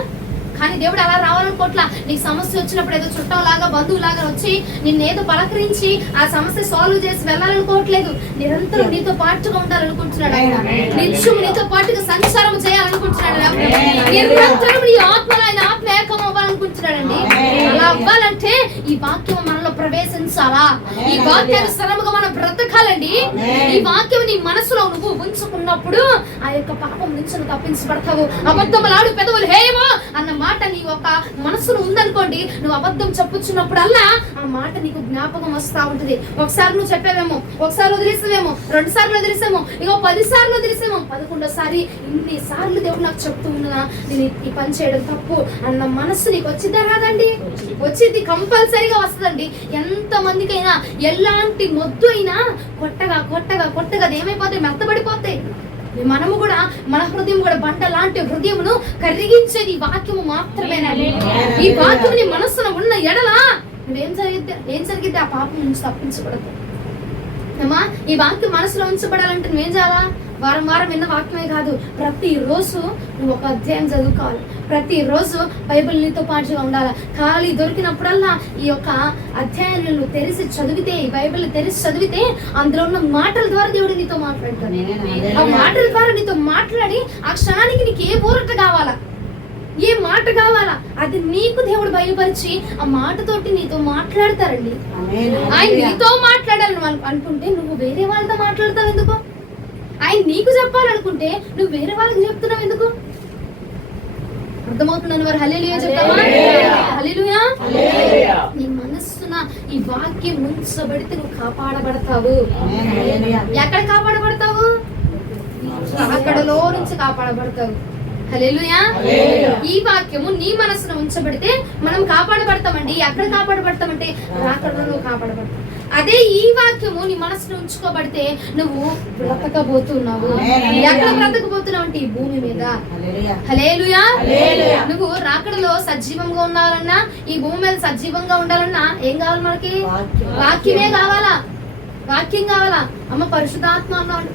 కానీ దేవుడు అలా రావాలనుకోవట్లా. నీకు సమస్య వచ్చినప్పుడు ఏదో చుట్టంలాగా, బంధువులాగా వచ్చి నిన్నేదో పలకరించి ఆ సమస్య సాల్వ్ చేసి వెళ్ళాలనుకోవట్లేదు. నిరంతరం నీతో పాటుగా ఉండాలనుకుంటున్నాడు ఆయన. నిత్యం నీతో పాటుగా సంచారం చేయాలనుకుంటున్నాడు. నిరంతరం నీ ఆత్మలో ఆయన ఆత్మ ఏకం అవ్వాలనుకుంటున్నాడండి. అలా అవ్వాలంటే ఈ వాక్యం మనలో ప్రవేశించాలా, ఈ వాక్యానుసారముగా మనం బ్రతకాలండి. ఈ వాక్యం నీ మనసులో నువ్వు ఉంచుకున్నప్పుడు ఆ యొక్క పాపం నుంచి నువ్వు తప్పించబడతావు. అబద్ధములాడు పెదవులు హేమో అన్న మాట నీ యొక్క మనసులో ఉందనుకోండి, నువ్వు అబద్ధం చెప్పుచున్నప్పుడల్లా ఆ మాట నీకు జ్ఞాపకం వస్తా ఉంటుంది. ఒకసారి నువ్వు చెప్పావేమో, ఒకసారి వదిలేసావేమో, 2 సార్లు వదిలేసామో, ఇగో 10 సార్లు వదిలేసామో, 11వ ఇన్ని సార్లు దేవుడు నాకు చెప్తూ ఉన్నా నేను ఈ పని చేయడం తప్పు అన్న మనసు నీకు వచ్చిందా రాదండి? వచ్చింది, కంపల్సరీగా వస్తుందండి. ఎంత మందికైనా ఎలాంటి మొద్దు అయినా కొట్టగా కొట్టగా కొట్టగా ఏమైపోతాయి, మెత్తబడిపోతాయి. మనము కూడా, మన హృదయం కూడా బండ లాంటి హృదయమును కరిగించేది వాక్యము మాత్రమేనండి. ఈ వాక్యం నీ మనస్సులో ఉన్న ఎడలా నువ్వేం జరిగితే ఆ పాపం నుంచి తప్పించబడదు. అమ్మా, ఈ వాక్యం మనసులో ఉంచబడాలంటే నువ్వేం చేయాలా? వారం వారం విన్న వాక్యమే కాదు, ప్రతిరోజు నువ్వు ఒక అధ్యాయం చదువుకోవాలి. ప్రతిరోజు బైబిల్ నీతో పాటుగా ఉండాలి. ఖాళీ దొరికినప్పుడల్లా ఈ యొక్క అధ్యాయాలను నువ్వు తెరిచి చదివితే, ఈ బైబిల్ తెరిచి చదివితే అందులో ఉన్న మాటల ద్వారా దేవుడు నీతో మాట్లాడతాడు. ఆ మాటల ద్వారా నీతో మాట్లాడి ఆ క్షణానికి నీకు ఏ ఊరట కావాలా, ఏ మాట కావాలా, అది నీకు దేవుడు బయలుపరిచి ఆ మాటతోటి నీతో మాట్లాడతారండి. ఆయన నీతో మాట్లాడాలని అనుకుంటే నువ్వు వేరే వాళ్ళతో మాట్లాడతావు ఎందుకు? ఆయన నీకు చెప్పాలనుకుంటే నువ్వు వేరే వాళ్ళకి చెప్తున్నావు ఎందుకు? అర్థమవుతున్నాను వారు? హల్లెలూయా చెప్తావా? హల్లెలూయా. నీ మనస్సున ఈ వాక్యం ఉంచబడితే నువ్వు కాపాడబడతావు. ఎక్కడ కాపాడబడతావు? అక్కడలో నుంచి కాపాడబడతావు. హల్లెలూయా. ఈ వాక్యము నీ మనసును ఉంచబడితే మనం కాపాడబడతామండి. ఎక్కడ కాపాడబడతామంటే రాకడలో కాపాడబడతాం. అదే ఈ వాక్యము నీ మనసును ఉంచుకోబడితే నువ్వు బ్రతకబోతున్నావు. ఎక్కడ బ్రతకబోతున్నావు అంటే ఈ భూమి మీద. హల్లెలూయా. నువ్వు రాకడలో సజీవంగా ఉండాలన్నా, ఈ భూమి మీద సజీవంగా ఉండాలన్నా ఏం కావాలి మనకి? వాక్యమే కావాలా, వాక్యం కావాలా? అమ్మ పరిశుద్ధాత్మ అన్నా అంటే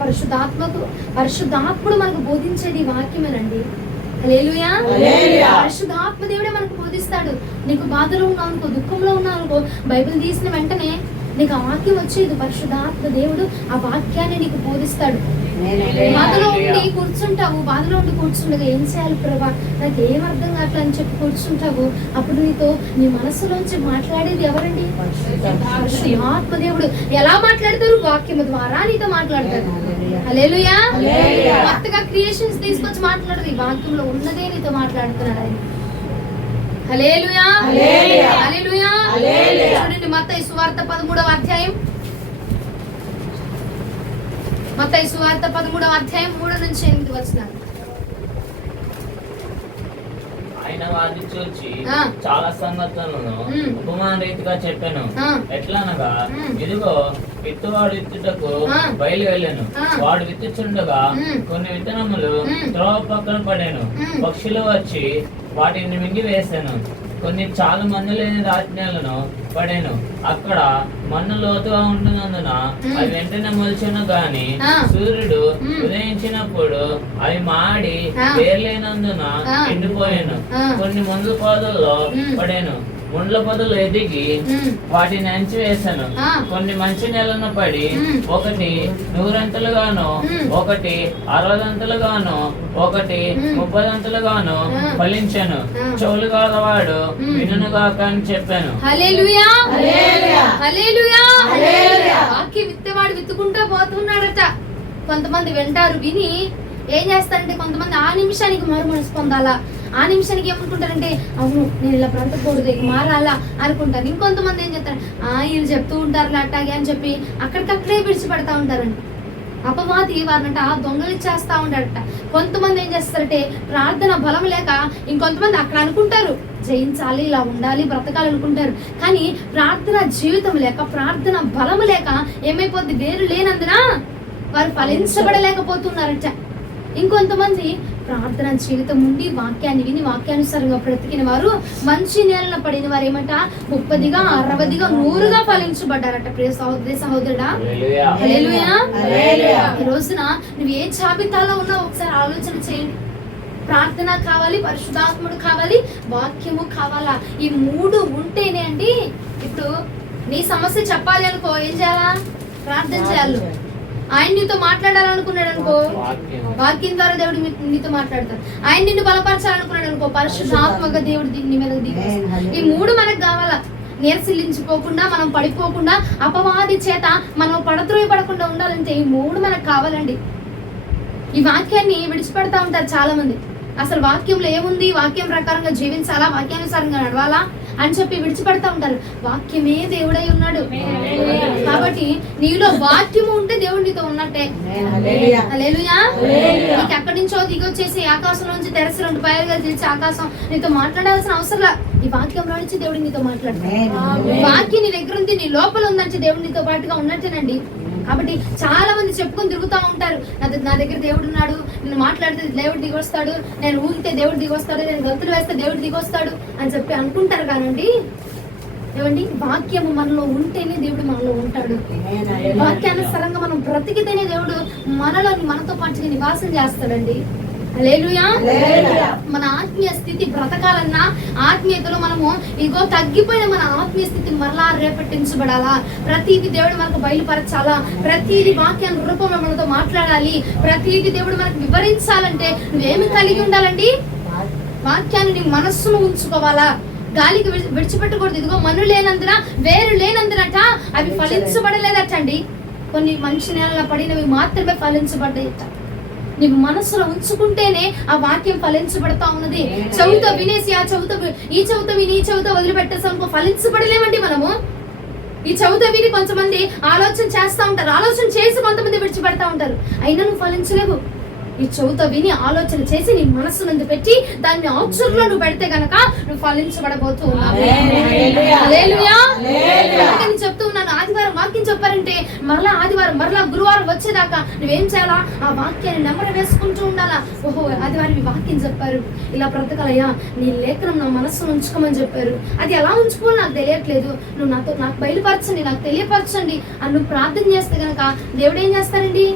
పరిశుద్ధాత్ముడు మనకు బోధించేది వాక్యమేనండి. హల్లెలూయా. పరిశుద్ధాత్మ దేవుడే మనకు బోధిస్తాడు. నీకు బాధలో ఉన్నావు అనుకో, దుఃఖంలో ఉన్నావు అనుకో, బైబిల్ తీసిన వెంటనే నీకు ఆ వాక్యం వచ్చేది. పరిశుద్ధాత్మ దేవుడు ఆ వాక్యాన్ని నీకు బోధిస్తాడు. బాధలో ఉండి కూర్చుండగా ఏం చేయాలి ప్రభా, నాకు ఏం అర్థం కావట్లేదు అని చెప్పి కూర్చుంటావు. అప్పుడు నీతో నీ మనసులోంచి మాట్లాడేది ఎవరండి? పరిశుద్ధాత్మ దేవుడు. ఎలా మాట్లాడతారు? వాక్యము ద్వారా నీతో మాట్లాడతారు. హల్లెలూయా. కొత్తగా క్రియేషన్స్ తీసుకొచ్చి మాట్లాడదు, ఈ వాక్యంలో ఉన్నదే నీతో మాట్లాడుతున్నాడు ఆయన. హల్లెలూయా. హల్లెలూయా. చూడండి మత్తయి సువార్త 13వ అధ్యాయం, మత్తయి సువార్త 13వ అధ్యాయం 3 నుంచి 8 వచనాలు. ఆయన వారిని చూచి చాలా సంగతులను ఉపమాన రీతిగా చెప్పాను. ఎట్లనగా, ఇదిగో విత్తువాడు విత్తుటకు బయలు వెళ్ళాను. వాడు విత్తుచుండగా కొన్ని విత్తనములు త్రోవ పక్కన పడాను. పక్షులు వచ్చి వాటిని మింగి వేసాను. కొన్ని చాలా మన్ను లేని రాజ్ఞాలను పడాను. అక్కడ మన్ను లోతుగా ఉంటున్నందున అవి వెంటనే మొలిచెను గాని సూర్యుడు ఉదయించినప్పుడు అవి మాడి వేర్లేనందున ఎండిపోయాను. కొన్ని ముండ్ల పొదల్లో పడాను. ముండ్ల పొదలు ఎదిగి వాటిని అంచివేశాను. కొన్ని మంచి నెలను పడి ఒకటి 100 ఒకటి 60 ఒకటి 30 ఫలించాను. చెవులు గలవాడు వినుగాక అని చెప్పాను. హల్లెలూయా. హల్లెలూయా. వాక్యం విత్తేవాడు విత్తుకుంటూ పోతున్నాడట. కొంతమంది వింటారు, విని ఏం చేస్తారంటే కొంతమంది ఆ నిమిషానికి మారు మనసు పొందాలా, ఆ నిమిషానికి ఏమనుకుంటారంటే అవును నేను ఇలా బ్రతకూడదు, మారాలా అనుకుంటారు. ఇంకొంతమంది ఏం చేస్తారు, వీళ్ళు చెప్తూ ఉంటారు అట్టాగే అని చెప్పి అక్కడికక్కడే విడిచిపెడతా ఉంటారండి. అపవాది వారినంట దొంగలిచ్చేస్తా ఉంటాడట. కొంతమంది ఏం చేస్తారంటే ప్రార్థన బలం లేక ఇంకొంతమంది అక్కడ అనుకుంటారు జయించాలి, ఇలా ఉండాలి, బ్రతకాలి అనుకుంటారు. కానీ ప్రార్థన జీవితం లేక, ప్రార్థన బలం లేక ఏమైపోద్ది, వేరు లేనందున వారు ఫలించబడలేకపోతున్నారట. ఇంకొంతమంది ప్రార్థన జీవితం ఉండి వాక్యాన్ని విని వాక్యానుసారంగా బ్రతికిన వారు మంచి నేలన పడిన వారు ఏమంట 30గా 60గా 100గా ఫలించబడ్డారట. ప్రియ సహోదరి సహోదరుడా, హల్లెలూయా. ఈ రోజున నువ్వు ఏ జాబితాలో ఉన్నావు ఒకసారి ఆలోచన చేయండి. ప్రార్థన కావాలి, పరిశుద్ధాత్ముడు కావాలి, వాక్యము కావాలా. ఈ 3 ఉంటేనే అండి. ఇప్పుడు నీ సమస్య చెప్పాలి అనుకో, ఏం చేయాలా? ప్రార్థన చేయాలి. ఆయన నీతో మాట్లాడాలనుకున్నాడు అనుకో, వాక్యం ద్వారా దేవుడు నీతో మాట్లాడతాడు. ఆయన నిన్ను బలపరచాలనుకున్నాడు అనుకో, పరిశుద్ధాత్మక దేవుడు నీ మీద దిగొస్తాడు. ఈ మూడు మనకు కావాలా. నీరసిల్లించిపోకుండా, మనం పడిపోకుండా, అపవాది చేత మనం పడకుండా ఉండాలంటే ఈ మూడు మనకు కావాలండి. ఈ వాక్యాన్ని విడిచిపెడతా ఉంటారు చాలా మంది. అసలు వాక్యంలో ఏముంది, వాక్యం ప్రకారంగా జీవించాలా, వాక్యానుసారంగా నడవాలా అని చెప్పి విడిచిపెడతా ఉంటారు. వాక్యమే దేవుడై ఉన్నాడు కాబట్టి నీలో వాక్యము ఉంటే దేవుడు నీతో ఉన్నట్టే. హల్లెలూయా. నీకు ఎక్కడి నుంచో దిగొచ్చేసి ఆకాశం నుంచి తెరసి 2 పాయలుగా తీర్చి ఆకాశం నీతో మాట్లాడాల్సిన అవసరం. ఈ వాక్యంలో నుంచి దేవుడు నీతో మాట్లాడతాడు. వాక్యం నీ దగ్గర ఉంది, నీ లోపల ఉందంటే దేవుడు నీతో పాటుగా ఉన్నట్టేనండి. కాబట్టి చాలా మంది చెప్పుకొని తిరుగుతూ ఉంటారు, నా దగ్గర దేవుడు ఉన్నాడు, నేను మాట్లాడితే దేవుడు దిగొస్తాడు, నేను ఊగితే దేవుడు దిగొస్తాడు, నేను గంతులు వేస్తే దేవుడు దిగొస్తాడు అని చెప్పి అనుకుంటారు. కానండి ఏమండి, వాక్యము మనలో ఉంటేనే దేవుడు మనలో ఉంటాడు. వాక్యానుసారంగా మనం బ్రతికితేనే దేవుడు మనతో పాటుగా నివాసం చేస్తాడండి. హల్లెలూయా. మన ఆత్మీయ స్థితి బ్రతకాలన్నా, ఆత్మీయతలో మనము ఇగో తగ్గిపోయిన మన ఆత్మీయ స్థితి మరలా రేపట్టించబడాలా. ప్రతిదీ దేవుడు మనకు బయలుపరచాలా, ప్రతిదీ వాక్యాన్ని రూపంలో మనతో మాట్లాడాలి, ప్రతిదీ దేవుడు మనకు వివరించాలంటే నువ్వేమి కలిగి ఉండాలండి? వాక్యాన్ని నీ మనస్సును ఉంచుకోవాలా. గాలికి విడిచిపెట్టకూడదు. ఇదిగో మన్ను లేనందున, వేరు లేనందునట అవి ఫలించబడలేదటండి. కొన్ని మంచి నేలల పడినవి మాత్రమే ఫలించబడ్డాయట. నీవు మనస్సులో ఉంచుకుంటేనే ఆ వాక్యం ఫలించబడతా ఉన్నది. చెవుతో వినేసి ఈ చెవుతో విని ఈ చెవుతో వదిలిపెట్టేసి అనుకో ఫలించబడలేమండి మనము. ఈ చెవుతో విని కొంతమంది ఆలోచన చేస్తూ ఉంటారు, ఆలోచన చేసి కొంతమంది విడిచిపెడతా ఉంటారు, అయినా నువ్వు ఫలించలేవు. ఈ చెవుతో విని ఆలోచన చేసి నీ మనస్సు నందు పెట్టి దాన్ని ఆచరణలో నువ్వు పెడితే గనక నువ్వు ఫలించబడబోతూ ఉన్నావు. హల్లెలూయా. అందుకని చెప్తూ ఉన్నాను, ఆదివారం వాక్యం చెప్పారంటే మరలా ఆదివారం మరలా గురువారం వచ్చేదాకా నువ్వేం చేయాలా? ఆ వాక్యాన్ని నెమరు వేసుకుంటూ ఉండాలా. ఓహో, ఆదివారం ఈ వాక్యం చెప్పారు, ఇలా బ్రతకాలయ్యా, నీ లేఖనం నా మనస్సును ఉంచుకోమని చెప్పారు, అది ఎలా ఉంచుకోవాలో నాకు తెలియట్లేదు, నువ్వు నాకు బయలుపరచండి, నాకు తెలియపరచండి అని నువ్వు ప్రార్థన చేస్తే గనక దేవుడు ఏం చేస్తారండి?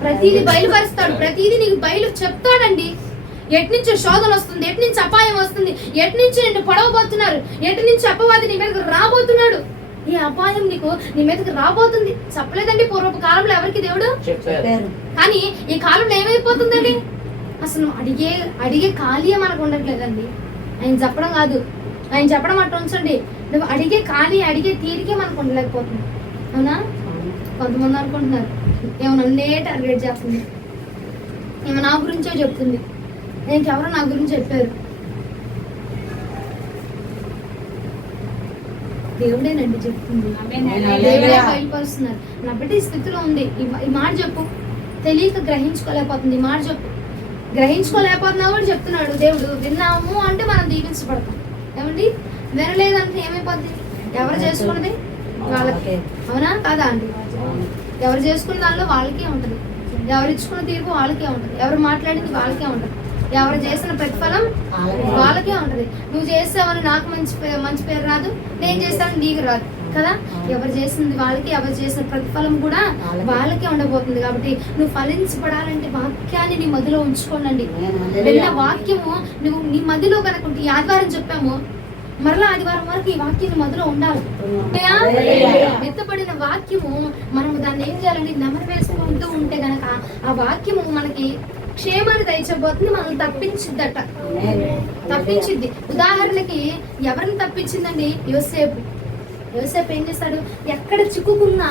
ప్రతిదీ బయలుపరుస్తాడు, ప్రతిదీ నీకు బయలు చెప్తాడండి. ఎటు నుంచి శోధన వస్తుంది, ఎటు నుంచి అపాయం వస్తుంది, ఎటు నుంచి నిన్ను పొడవబోతున్నారు, ఎటు నుంచి అపవాది నీ మీదకి రాబోతున్నాడు, ఈ అపాయం నీ మీదకి రాబోతుంది. చెప్పలేదండి పూర్వపు కాలంలో ఎవరికి దేవుడు? కానీ ఈ కాలంలో ఏమైపోతుందండి? అసలు అడిగే ఖాళీ మనకు ఉండట్లేదండి. ఆయన చెప్పడం కాదు, ఆయన చెప్పడం అట్లా ఉంచండి, నువ్వు అడిగే ఖాళీ, అడిగే తీరికే మనకు ఉండలేకపోతుంది. అవునా? కొంతమంది అనుకుంటున్నారు ఏమో నన్నే టార్గెట్ చేస్తుంది, ఏమో నా గురించే చెప్తుంది, ఇంకెవరో నా గురించి చెప్పారు. దేవుడేనండి చెప్తుంది, దేవుడే బయలుపరుస్తున్నారు. నా బిడ్డ ఈ స్థితిలో ఉంది, ఈ మాట చెప్పు. తెలియక గ్రహించుకోలేకపోతుంది, ఈ మాట చెప్పు. గ్రహించుకోలేకపోతున్నా కూడా చెప్తున్నాడు దేవుడు. విన్నాము అంటే మనం దీవించబడతాం. ఏమండి, వినలేదంటే ఏమైపోద్ది? ఎవరు చేసుకున్నది వాళ్ళకి, అవునా కాదా అండి? ఎవరు చేసుకున్న దానిలో వాళ్ళకే ఉంటుంది, ఎవరు ఇచ్చుకున్న తీర్పు వాళ్ళకే ఉంటుంది, ఎవరు మాట్లాడింది వాళ్ళకే ఉంటుంది, ఎవరు చేసిన ప్రతిఫలం వాళ్ళకే ఉంటుంది. నువ్వు చేసావని నాకు మంచి పేరు రాదు, నేను చేస్తానని నీకు రాదు కదా. ఎవరు చేసింది వాళ్ళకి, ఎవరు చేసిన ప్రతిఫలం కూడా వాళ్ళకే ఉండబోతుంది. కాబట్టి నువ్వు ఫలించబడాలంటే వాక్యాన్ని నీ మదిలో ఉంచుకోండి. వెళ్ళిన వాక్యము నువ్వు నీ మదిలో కనుక ఉంటే, ఈ ఆదివారం చెప్పాము, మరలా ఆదివారం వరకు ఈ వాక్యం మధ్యలో ఉండాలి. మెత్తబడిన వాక్యము మనము దాన్ని ఏం చేయాలండి? నెమరు వేసుకుంటూ ఉంటే గనక ఆ వాక్యము మనకి క్షేమాన్ని దయచబోతుంది, మనల్ని తప్పించిద్ది. ఉదాహరణకి ఎవరిని తప్పించిందండి? యోసేపు ఏం చేస్తాడు? ఎక్కడ చిక్కుకున్నా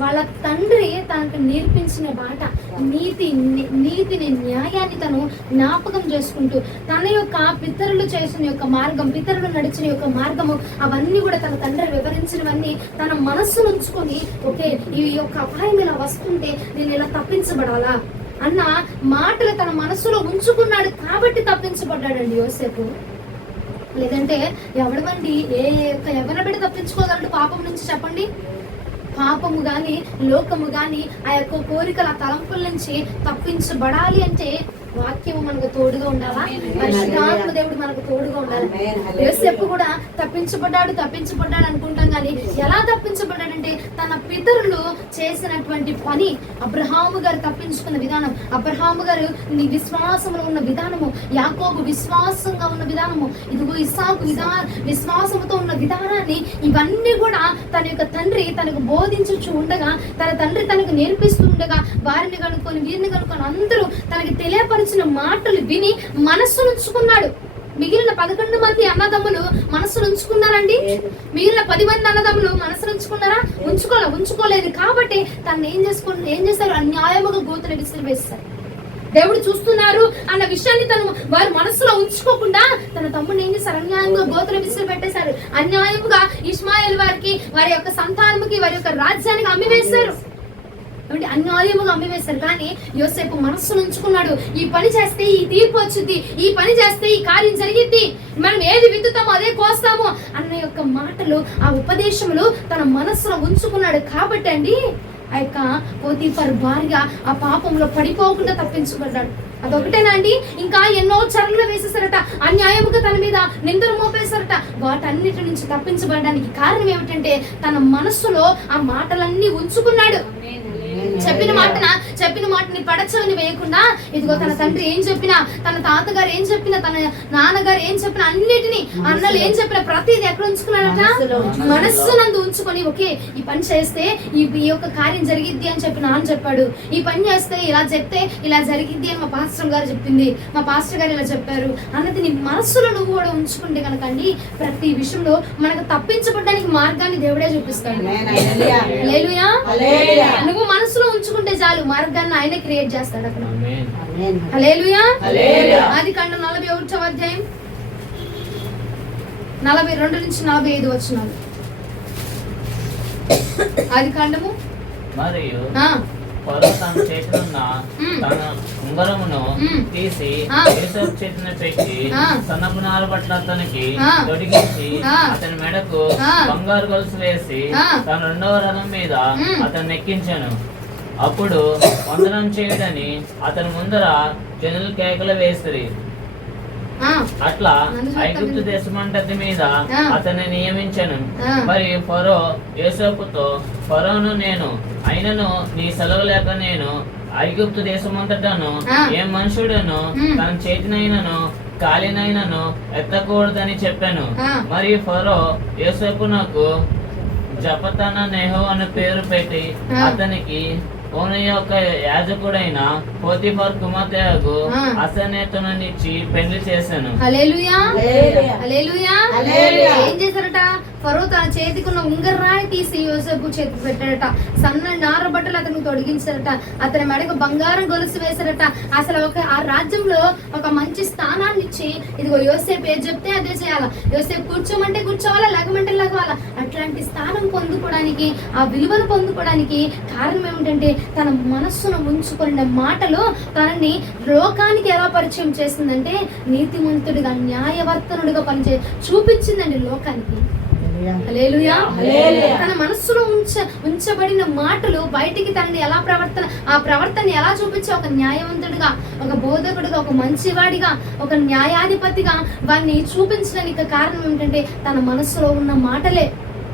వాళ్ళ తండ్రి తనకు నేర్పించిన బాట, నీతిని న్యాయాన్ని తను జ్ఞాపకం చేసుకుంటూ తన యొక్క పితరులు చేసిన యొక్క మార్గం, పితరులు నడిచిన యొక్క మార్గము, అవన్నీ కూడా తన తండ్రి వివరించినవన్నీ తన మనస్సును ఉంచుకొని, ఓకే ఈ యొక్క అపాయం ఇలా వస్తుంటే నేను ఇలా తప్పించబడాలా అన్న మాటలు తన మనస్సులో ఉంచుకున్నాడు కాబట్టి తప్పించబడ్డాడండి యోసేపు. లేదంటే ఎవడవండి ఎవరిని బిడ్డ తప్పించుకోగలడు పాపం నుంచి చెప్పండి? పాపము గాని లోకము గాని ఆ యొక్క కోరికల తలంపుల నుంచి తప్పించబడాలి అంటే వాక్యము మనకు తోడుగా ఉండాలా, పరిశుద్ధాత్మ దేవుడు మనకు తోడుగా ఉండాలి. యోసేపు కూడా తప్పించబడ్డాడు అనుకుంటాం కానీ ఎలా తప్పించబడ్డాడంటే తన పితరులు చేసినటువంటి పని. అబ్రహాము గారు తప్పించుకున్న విధానం, అబ్రహాము గారు విశ్వాసంలో ఉన్న విధానము, యాకోబు విశ్వాసంగా ఉన్న విధానము, ఇదిగో ఇస్సాకు విశ్వాసంతో ఉన్న విధానాన్ని, ఇవన్నీ కూడా తన యొక్క తండ్రి తనకు బోధించుచు ఉండగా, తన తండ్రి తనకు నేర్పిస్తూ ఉండగా, వారిని కనుక్కొని వీరిని కనుక్కొని అందరూ తనకి తెలియపరిచిన మాటలు విని మనస్సు ఉంచుకున్నాడు. మిగిలిన 11 మంది అన్నదమ్ములు మనసును ఉంచుకున్నారండి? మిగిలిన 10 మంది అన్నదమ్ములు మనసును ఉంచుకున్నారా? ఉంచుకోలేదు. కాబట్టి తను ఏం చేస్తారు? అన్యాయముగా గోతులు విసిరివేస్తారు. దేవుడు చూస్తున్నారు అన్న విషయాన్ని వారి మనసులో ఉంచుకోకుండా తన తమ్ముడిని ఏం చేశారు? అన్యాయంగా గోతులు విసిరి పెట్టేశారు. అన్యాయంగా ఇష్మాయేల్ వారికి, వారి యొక్క సంతానముకి, వారి యొక్క రాజ్యానికి అమ్మివేశారు. అన్యాయముగా అమ్మివేశారు. కానీ యోసేపు మనస్సును ఉంచుకున్నాడు. ఈ పని చేస్తే ఈ తీర్పు వచ్చింది, ఈ పని చేస్తే ఈ కార్యం జరిగిద్ది, మనం ఏది విత్తుతామో అదే కోస్తాము అన్న యొక్క మాటలు, ఆ ఉపదేశములు తన మనస్సులో ఉంచుకున్నాడు. కాబట్టి అండి ఆ యొక్క పోతీఫర్ భార్య ఆ పాపంలో పడిపోకుండా తప్పించబడ్డాడు. అదొకటేనా అండి? ఇంకా ఎన్నో చరణలు వేసేసారట, అన్యాయముగా తన మీద నిందలు మోపేశారట. వాటన్నిటి నుంచి తప్పించబడడానికి కారణం ఏమిటంటే తన మనస్సులో ఆ మాటలన్నీ ఉంచుకున్నాడు. చెప్పిన మాటని పడచని వేయకుండా, ఇదిగో తన తండ్రి ఏం చెప్పినా, తన తాతగారు ఏం చెప్పినా, తన నాన్నగారు ఏం చెప్పినా, అన్నిటినీ అన్నలు ఏం చెప్పినా ప్రతిదీ ఎక్కడ ఉంచుకున్నాడట? మనస్సునందు ఉంచుకొని, ఓకే ఈ పని చేస్తే ఈ యొక్క కార్యం జరిగిద్ది అని చెప్పి నాన్న చెప్పాడు, ఈ పని చేస్తే ఇలా చెప్తే ఇలా జరిగిద్ది అని మా పాస్టర్ గారు చెప్పింది, మా పాస్టర్ గారు ఇలా చెప్పారు అన్నది నీ మనస్సులో నువ్వు కూడా ఉంచుకుంటే కనుక అండి ప్రతి విషయంలో మనకు తప్పించబడడానికి మార్గాన్ని దేవుడే చూపిస్తాడు. హల్లెలూయా. నువ్వు మనసులో ఉంచుకుంటే చాలు, మార్గాన్ని ఆయనే క్రియేట్ చేస్తాడు అక్కడ. హల్లెలూయా. ఆదికాండం 41వ అధ్యాయం 42 నుంచి 45 వచనాలు. ఆదికాండము. మరియు ఫరో తన చేతినున్న తన ఉంగరమును తీసి యోసేపు చేతిన పెట్టి సన్నపు నార పట్ల అతనికి తొడిగించి అతని మెడకు బంగారు గొలుసు వేసి తన 2వ రథం మీద అతన్ని ఎక్కించాను. అప్పుడు వందనం చేయడని అతని ముందర జనులు కేకలు వేస్తుంది. అట్లా ఐగుప్తు దేశమంతటి మీద అతన్ని నియమించను. మరి ఫరో యోసేపుతో, ఫరోను నేను అయినను నీ సెలవు లేక నేను ఐగుప్తు దేశమంతటను ఏ మనుషుడును తన చేతినైనను కాలినైనను ఎత్తకూడదని చెప్పాను. మరి ఫరో యోసేపునకు జపతన నెహో అనే పేరు పెట్టి అతనికి ఓను యొక్క యాజకుడైన పోతీఫర్ కుమార్తెకు అసనేతునిచ్చి పెళ్లి చేశాను. హల్లెలూయా. హల్లెలూయా. ఏం చేశారట? ఫరో తన చేతికున్న ఉంగరాన్ని తీసి యోసేపు చేతికి పెట్టాడట. సన్న నార బట్టలు అతనికి తొడిగించారట. అతని మెడకు బంగారం గొలుసు వేశారట. అసలు ఆ రాజ్యంలో ఒక మంచి స్థానాన్ని ఇచ్చి, ఇదిగో యోసేపు ఏది చెప్తే అదే చేయాలా, యోసేపు కూర్చోమంటే కూర్చోవాలా, లెగమంటే లెగవాలా. అట్లాంటి స్థానం పొందుకోవడానికి, ఆ విలువను పొందుకోవడానికి కారణం ఏమిటంటే తన మనస్సును ఉంచుకున్న మాటలు తనని లోకానికి ఎలా పరిచయం చేసిందంటే నీతిమంతుడిగా, న్యాయవర్తనుడిగా చూపించిందండి లోకానికి. హల్లెలూయా. తన మనస్సులో ఉంచబడిన మాటలు బయటికి తనని ఎలా ఆ ప్రవర్తన ఎలా చూపించి ఒక న్యాయవంతుడిగా, ఒక బోధకుడిగా, ఒక మంచివాడిగా, ఒక న్యాయాధిపతిగా వారిని చూపించడానికి కారణం ఏమిటంటే తన మనస్సులో ఉన్న మాటలే.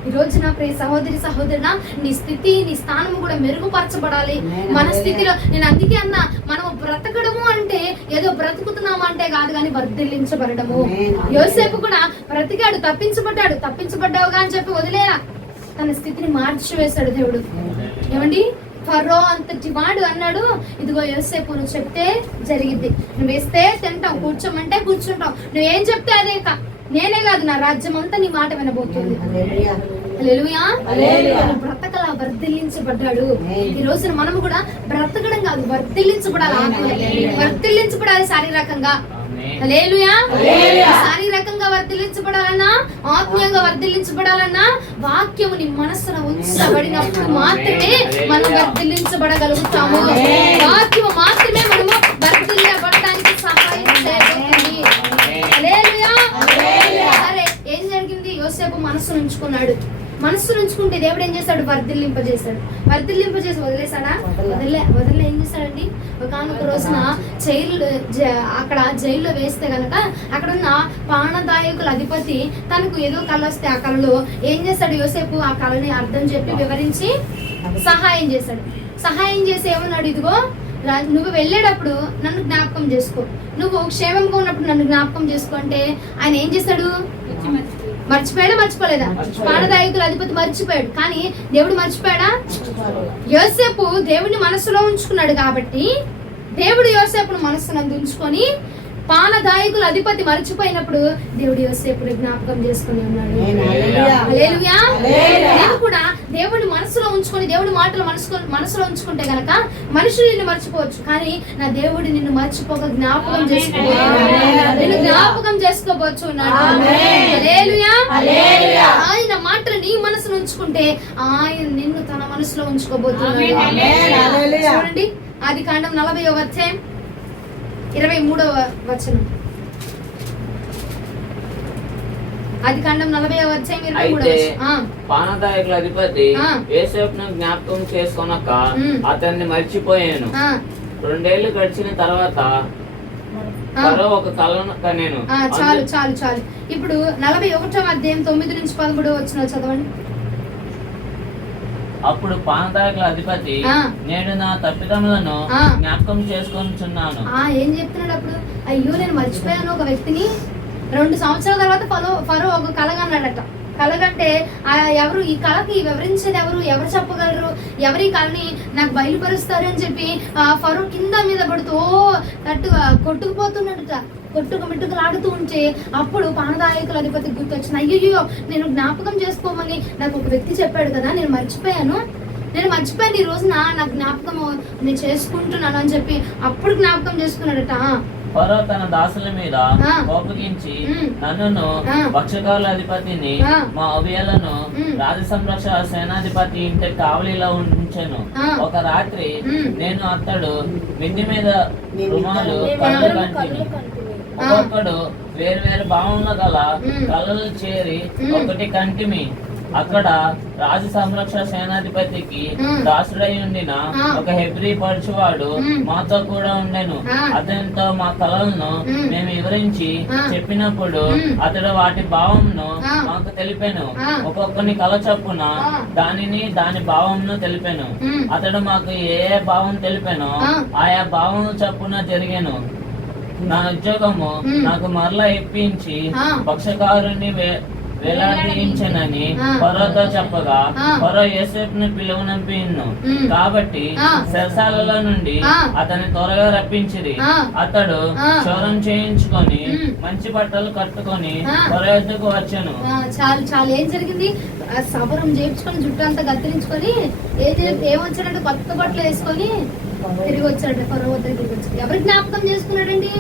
ఈ రోజు నా ప్రియ సహోదరి సహోదరుడా, నీ స్థితి, నీ స్థానం కూడా మెరుగుపరచబడాలి. మన స్థితిలో నేను అందుకే అన్నా, మనం బ్రతకడము అంటే ఏదో బ్రతుకుతున్నాము అంటే కాదు, కానీ వర్ధిల్లించబడము. యోసేపు కూడా బ్రతికాడు, తప్పించబడ్డావుగా అని చెప్పి వదిలేరా, తన స్థితిని మార్చివేశాడు దేవుడు. ఏమండి, ఫరో అంతటి వాడు అన్నాడు, ఇదిగో యోసేపు నువ్వు చెప్తే జరిగిద్ది, నువ్వు వేస్తే తింటాం, కూర్చోమంటే కూర్చుంటాం, నువ్వేం చెప్తే అదే నేనే కాదు నా రాజ్యం అంతా నీ మాట వినబోతుంది. హల్లెలూయా. బ్రతకలా వర్ధిల్లించబడ్డాడు. ఈ రోజున మనము కూడా బ్రతకడం కాదు, వర్ధిల్లించబడాలి శారీరకంగా. హల్లెలూయా. శారీరకంగా వర్ధిల్లించబడాలన్నా, ఆత్మీయంగా వర్ధిల్లించబడాలన్నా వాక్యము నీ మనస్సులో ఉంచబడినప్పుడు మాత్రమే మనం వర్ధిల్లించబడగలుగుతాము. వాక్యము మాత్రమే మనము వర్ధిల్లబడడానికి సహాయం చేస్తుంది. హల్లెలూయా. సరే, ఏం జరిగింది? యోసేపు మనస్సును ఉంచుకున్నాడు. మనస్సును ఉంచుకుంటే కాబట్టి దేవుడు ఏం చేశాడు? వర్ధిల్లింపజేశాడు. వర్ధిల్లింపజేసి వదిలేశాడా? వదిలే ఏం చేశాడండి? ఒకానొక రోజున అక్కడ జైల్లో వేస్తే గనక అక్కడ ఉన్న పానదాయకుల అధిపతి తనకు ఏదో కళ వస్తే ఆ కళలో ఏం చేశాడు? యోసేపు ఆ కళని అర్థం చెప్పి వివరించి సహాయం చేశాడు. సహాయం చేసి ఏమన్నాడు? ఇదిగో నువ్వు వెళ్ళేటప్పుడు నన్ను జ్ఞాపకం చేసుకో, నువ్వు క్షేమంగా ఉన్నప్పుడు నన్ను జ్ఞాపకం చేసుకో అంటే ఆయన ఏం చేశాడు? మర్చిపోయాడా? మర్చిపోలేదా? పానదాయకుల అధిపతి మర్చిపోయాడు, కానీ దేవుడు మర్చిపోయాడా? యోసేపు దేవుడిని మనసులో ఉంచుకున్నాడు కాబట్టి దేవుడు యోసేపును మనస్సునందు ఉంచుకొని పానదాయకుల అధిపతి మర్చిపోయినప్పుడు దేవుడు యోసేపుని జ్ఞాపకం చేసుకుని ఉన్నాడు. హల్లెలూయా. నేను కూడా దేవుడిని మనసులో ఉంచుకొని దేవుడి మాటలు మనసులో ఉంచుకుంటే గనక మనుషులు నిన్ను మర్చిపోవచ్చు, కానీ నా దేవుడు నిన్ను మర్చిపోక జ్ఞాపకం నిన్ను జ్ఞాపకం చేసుకోవచ్చు. ఆయన మాటలు నీ మనసులో ఉంచుకుంటే ఆయన నిన్ను తన మనసులో ఉంచుకోబోతున్నాడు. చూడండి ఆదికాండం 40వ అధ్యాయం 23వ వచనం. ఆదికాండం 40వ అధ్యాయం 23వ వచనం. పానదాయకుల అధిపతి యోసేపును జ్ఞాపకం చేసుకొనక అతన్ని మర్చిపోయాను. 2 ఏళ్లు గడిచిన తర్వాత ఫరో ఒక కలను కనెను. చాలు చాలు చాలు. ఇప్పుడు 41వ అధ్యాయం 9 నుంచి 13వ వచనం చదవండి. అప్పుడు పానదాయకుల అధిపతి నేను నా తప్పిదములను జ్ఞాపకం చేసుకొనుచున్నాను. ఏం చెప్తున్నాడు అప్పుడు? అయ్యో నేను మర్చిపోయాను ఒక వ్యక్తిని. 2 సంవత్సరాల తర్వాత ఫరో ఒక కలగన్నాడట. కలగంటే ఎవరు ఈ కళకి వివరించేది ఎవరు చెప్పగలరు, ఎవరు ఈ కళని నాకు బయలుపరుస్తారు అని చెప్పి ఫరో కింద మీద పడుతూ కొట్టుకుపోతున్నాడట. కొట్టుకుమిట్టుకులాడుతూ ఉంటే అప్పుడు పానదాయకుల అధిపతి గుర్తొచ్చింది. అయ్యో నేను జ్ఞాపకం చేసుకోమని నాకు ఒక వ్యక్తి చెప్పాడు కదా, నేను మర్చిపోయాను ఈ రోజున నాకు జ్ఞాపకం నేను చేసుకుంటున్నాను అని చెప్పి అప్పుడు జ్ఞాపకం చేసుకున్నాడట. ఫరో తన దాసుల మీద కోపగించి నన్ను పక్షకారుల అధిపతిని మా అభియలను రాజ సంరక్షణ సేనాధిపతి ఇంటి కావలిలో ఉంచాను. ఒక రాత్రి నేను అతడు మిద్ది మీద రుమాలు కళ్ళు కంటిని. ఒక్కొక్కడు వేరు భావంలో గల కళ్ళలు చేరి ఒకటి కంటిమి. అక్కడ రాజు సంరక్షణ సేనాధిపతికి దాసుడై ఉండిన ఒక హెబ్రీ పరుచువాడు మాతో కూడా ఉండెను. అతనితో మా కళలను మేము వివరించి చెప్పినప్పుడు అతడు వాటి భావంను మాకు తెలిపాను. ఒక్కొక్కని కళ చొప్పున దాని భావంను తెలిపాను. అతడు మాకు ఏ భావం తెలిపానో ఆయా భావం చొప్పున జరిగాను. నా ఉద్యోగము నాకు మరలా ఇప్పించి పక్షకారుని వేలాడించనని ఫరోతో చెప్పగా ఫరో యోసేపును పిలువనంపిను. కాబట్టి చెరసాలలో నుండి అతని త్వరగా రప్పించిరి. అతడు క్షౌరం చేయించుకొని మంచి బట్టలు కట్టుకొని ఫరో యొద్దకు వచ్చాను. చాలా ఏం జరిగింది? సబరం చేయించుకొని జుట్టు అంతా కత్తిరించుకొని ఏమొచ్చాడంటే కొత్త బట్టలు వేసుకొని తిరిగి వచ్చాడు. ఫరో తిరిగి వచ్చాడు. ఎవరి జ్ఞాపకం చేసుకున్నాడండి?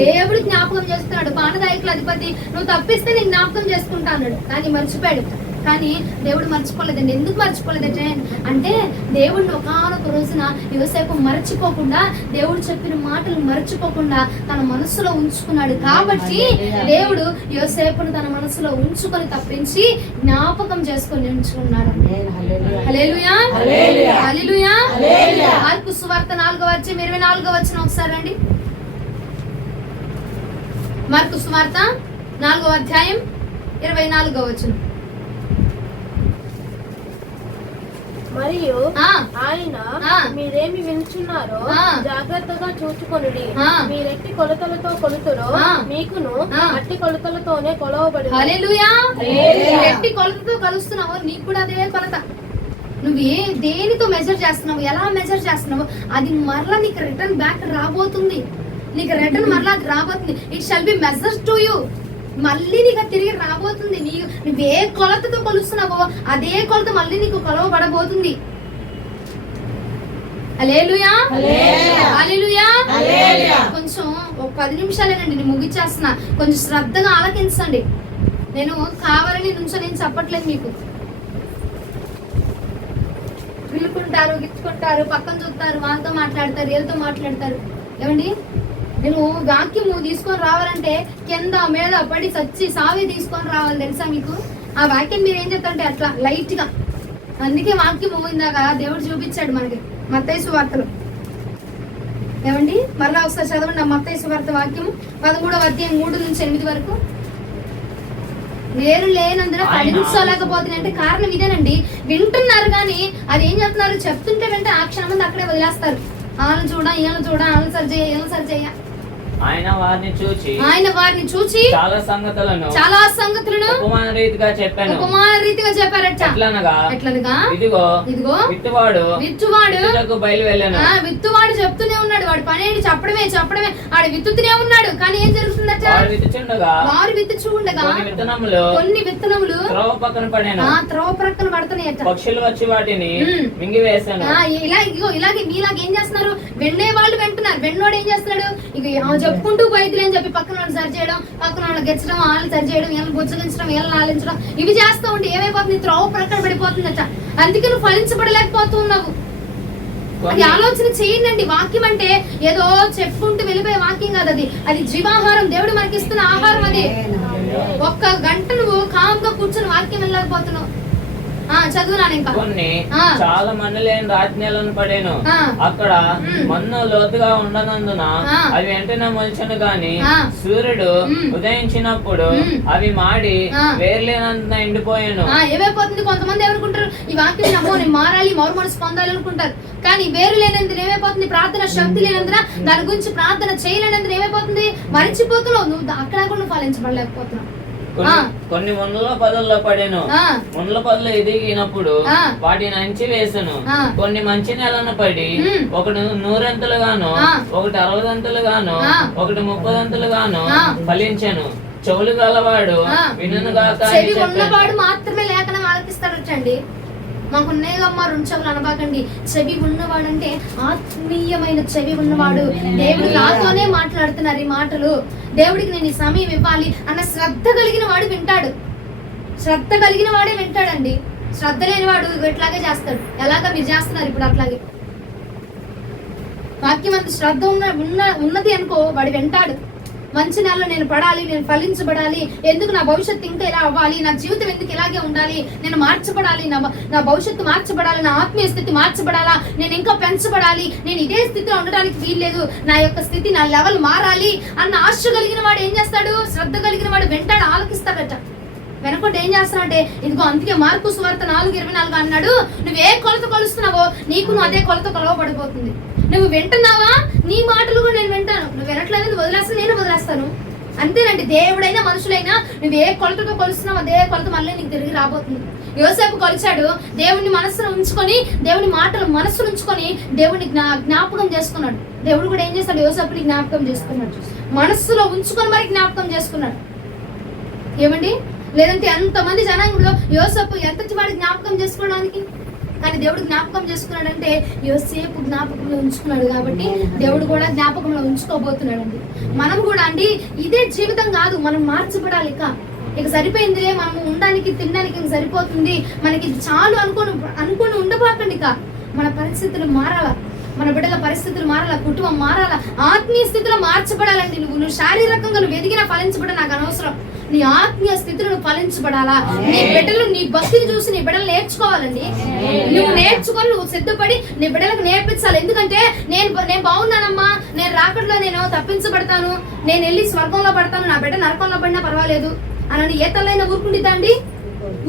దేవుడు జ్ఞాపకం చేసుకున్నాడు. పానదాయకుల అధిపతి నువ్వు తప్పిస్తే నేను జ్ఞాపకం చేసుకుంటా అన్నాడు, కానీ మర్చిపోయాడు. కానీ దేవుడు మర్చిపోలేదండి. ఎందుకు మర్చిపోలేదంటే అంటే దేవుడిని ఒకానొక రోజున యోసేపు మర్చిపోకుండా, దేవుడు చెప్పిన మాటలు మర్చిపోకుండా తన మనసులో ఉంచుకున్నాడు. కాబట్టి దేవుడు యోసేపును తన మనసులో ఉంచుకొని తప్పించి జ్ఞాపకం చేసుకొని ఉంచుకున్నాడు. హల్లెలూయా హల్లెలూయా. మార్కు సువార్త 4వ అధ్యాయం 24వ వచనం ఒకసారి అండి. మార్కు సువార్త 4వ అధ్యాయం 24వ వచనం. మరియు ఆయన మీరేమి వినుచున్నారో జాగ్రత్తగా చూచుకొనుడి. మీరెట్టి కొలతలతో కొలుతురో మీకును అట్టి కొలతలతోనే కొలవబడి. హల్లెలూయా. ఎట్టి కొలతతో కలుస్తున్నావో నీకు కూడా అదే కొలత. నువ్వు దేనితో మెజర్ చేస్తున్నావు, ఎలా మెజర్ చేస్తున్నావు, అది మరలా నీకు రిటర్న్ బ్యాక్ రాబోతుంది. నీకు రిటర్న్ మరలా రాబోతుంది. It shall be measure to you. మళ్ళీ నీకు తిరిగి రాబోతుంది. నువ్వే కొలతతో కొలుస్తున్నావో అదే కొలత మళ్ళీ నీకు కొలవబడబోతుంది. హల్లెలూయా హల్లెలూయా. కొంచెం ఒక 10 నిమిషాలేనండి, నేను ముగిచ్చేస్తున్నా. కొంచెం శ్రద్ధగా ఆలకించండి. నేను కావాలని నుంచో నేను చెప్పట్లేదు మీకు. పిలుకుంటారు, గిచ్చుకుంటారు, పక్కన చూస్తారు, వాళ్ళతో మాట్లాడతారు, వీళ్ళతో మాట్లాడతారు. ఏమండి, నేను వాక్యము తీసుకొని రావాలంటే కింద మీద పడి చచ్చి సావి తీసుకొని రావాలి. తెలుసా మీకు? ఆ వాక్యం మీరు ఏం చెప్తారంటే అట్లా లైట్ గా అందుకే వాక్యం ఇందాక దేవుడు చూపించాడు మనకి మత్తయి సువార్తలో. ఏమండి మరలా ఒకసారి చదవండి ఆ మత్తయి సువార్త వాక్యము 13వ అధ్యాయం 3-8 వరకు. వేరు లేనందున ఫలించలేకపోతున్నాయంటే కారణం ఇదేనండి. వింటున్నారు కానీ అది ఏం చేస్తున్నారు, చెప్తుంటే వెంటనే ఆ క్షణం మంది అక్కడే వదిలేస్తారు. వాళ్ళని చూడ వీళ్ళని చూడ, వాళ్ళని సరి చేయ. ఆయన వారిని చూచి చాలా సంగతులను ఉపమాన రీతిగా చెప్పారట. ఎట్లనగా ఇదిగో విత్తువాడు విత్తువాడు చెప్తూనే ఉన్నాడు. వాడు పని ఏంటి? చెప్పడమే. వాడు విత్తుతూనే ఉన్నాడు. కానీ ఏం జరుగుతుందట? వారు విత్తుచుండగా కొన్ని విత్తనములు త్రోవ ప్రక్కన పడుతున్నాయట. పక్షులు వచ్చి వాటిని మింగివేశాను. ఇలాగే మీలాగా ఏం చేస్తున్నారు? వెన్నే వాళ్ళు వింటున్నారు. వెన్నోడు ఏం చేస్తున్నాడు? ఇక చెప్పుకుంటూ పోయితులే అని చెప్పి పక్కన వాళ్ళు సరి చేయడం, పక్కన వాళ్ళు గెచ్చడం, వాళ్ళని సరి చేయడం, వీళ్ళని బుజ్జగించడం, వీళ్ళని ఆలించడం, ఇవి చేస్తూ ఉంటే ఏమైపోతుంది? త్రోవ ప్రక్కన పడిపోతుందట. అందుకే నువ్వు ఫలించబడలేకపోతున్నావు. అది ఆలోచన చేయండి. వాక్యం అంటే ఏదో చెప్పుకుంటూ వెళ్ళిపోయే వాక్యం కాదు. అది జీవాహారం. దేవుడు మనకి ఇస్తున్న ఆహారం. అది ఒక్క గంట నువ్వు కామ్గా కూర్చొని వాక్యం వెళ్ళలేకపోతున్నావు. చదువునాను ఇంకా. కొన్ని చాలా మన్ను లేని రాజ్ఞాలను పడేను. అక్కడ మన్ను లోతుగా ఉండనందున అవి వెంటనే మొలిచెను గాని సూర్యుడు ఉదయించినప్పుడు అవి మాడి వేర్లేనందున ఎండిపోయాను. ఏమైపోతుంది? కొంతమంది ఏమనుకుంటారు, ఈ వాక్యం నమ్మో నేను మారాలి, మారు మనసు పొందాలి అనుకుంటారు. కానీ వేరు లేనందున ఏమైపోతుంది? ప్రార్థన శక్తి లేనందున, దాని గురించి ప్రార్థన చేయలేనందున ఏమైపోతుంది? మరిచిపోతున్నావు. నువ్వు అక్కడ కూడా నువ్వు ఫలించబడలేకపోతున్నావు. కొన్ని ముళ్ళ పొదల్లో పడేను. ముళ్ళ పొదలు ఎదిగినప్పుడు వాటిని అంచి వేసను. కొన్ని మంచి నెలను పడి ఒకటి 100 గాను, ఒకటి 60 గాను, ఒకటి 30 గాను ఫలించాను. చెవులు గలవాడు వినుగాక. చెవి ఉన్నవాడు మాత్రమే లేఖనం ఆలకిస్తాడటండి. మాకున్నాయమ్మా 2 చెవులు అనబాకండి. చెవి ఉన్నవాడంటే ఆత్మీయమైన చెవి ఉన్నవాడు. దేవుడు నాతోనే మాట్లాడుతున్నారు ఈ మాటలు. దేవుడికి నేను ఈ సమయం ఇవ్వాలి అన్న శ్రద్ధ కలిగిన వాడు వింటాడు. శ్రద్ధ కలిగిన వాడే వింటాడండి. శ్రద్ధ లేని వాడు ఇట్లాగే చేస్తాడు. ఎలాగా మీరు చేస్తున్నారు ఇప్పుడు అట్లాగే. వాక్యం అంత శ్రద్ధ ఉన్నది అనుకో, వాడు వింటాడు. మంచి నెలలో నేను పడాలి, నేను ఫలించబడాలి, ఎందుకు నా భవిష్యత్తు ఇంకా ఇలా అవ్వాలి, నా జీవితం ఎందుకు ఇలాగే ఉండాలి, నేను మార్చబడాలి, నా భవిష్యత్తు మార్చబడాలి, నా ఆత్మీయ స్థితి మార్చబడాలా, నేను ఇంకా పెంచబడాలి, నేను ఇదే స్థితిలో ఉండడానికి వీల్లేదు, నా యొక్క స్థితి, నా లెవెల్ మారాలి అన్న ఆశ కలిగిన వాడు ఏం చేస్తాడు? శ్రద్ధ కలిగిన వాడు వెంటాడు, ఆలకిస్తాడట. వెనకొంటే ఏం చేస్తున్నాడంటే, ఇదిగో అందుకే మార్కు సువార్త 4:24 అన్నాడు, నువ్వు ఏ కొలత కొలుస్తున్నావో నీకు నువ్వు అదే కొలత కొలవబడిపోతుంది. నువ్వు వింటున్నావా? నీ మాటలు కూడా నేను వింటాను. నువ్వు వినట్లేదు, నువ్వు వదిలేస్తాను, నేను వదిలేస్తాను. అంతేనండి. దేవుడైనా మనుషులైనా నువ్వు ఏ కొలతతో కొలుస్తున్నావు అదే కొలత మళ్ళీ నీకు తిరిగి రాబోతుంది. యోసేపు కొలిచాడు. దేవుని మనస్సును ఉంచుకొని, దేవుని మాటలు మనస్సును ఉంచుకొని దేవుని జ్ఞాపకం చేసుకున్నాడు. దేవుడు కూడా ఏం చేస్తాడు? యోసేపుని జ్ఞాపకం చేసుకున్నాడు. మనస్సులో ఉంచుకొని మరి జ్ఞాపకం చేసుకున్నాడు. ఏమండి? లేదంటే ఎంతమంది జనాంగంలో యోసేపు ఎంత వాడి జ్ఞాపకం చేసుకోవడానికి, కానీ దేవుడు జ్ఞాపకం చేసుకున్నాడంటే యోసేపు జ్ఞాపకంలో ఉంచుకున్నాడు కాబట్టి దేవుడు కూడా జ్ఞాపకంలో ఉంచుకోబోతున్నాడు అండి. మనం కూడా అండి ఇదే జీవితం కాదు, మనం మార్చబడాలి. ఇక సరిపోయిందిలే, మనము ఉండడానికి తినడానికి ఇంక సరిపోతుంది, మనకి చాలు అనుకోని ఉండబాకండి. ఇక మన పరిస్థితులు మారాలా, మన బిడ్డల పరిస్థితులు మారాలా, కుటుంబం మారాలా, ఆత్మీయ స్థితిలో మార్చబడాలండి. నువ్వు శారీరకంగా నువ్వు ఎదిగినా ఫలించబడ నాకు అనవసరం. నీ ఆత్మీయ స్థితిలో నువ్వు ఫలించబడాలా. నీ బిడ్డలు నీ భక్తిని చూసి నీ బిడ్డలు నేర్చుకోవాలండి. నువ్వు నేర్చుకొని నువ్వు సిద్ధపడి నీ బిడ్డలకు నేర్పించాలి. ఎందుకంటే నేను బాగున్నానమ్మా, నేను రాకడలో నేను తప్పించబడతాను, నేను వెళ్ళి స్వర్గంలో పడతాను, నా బిడ్డ నరకంలో పడినా పర్వాలేదు అని ఏ తల్లైనా ఊరుకుంటుందా అండి?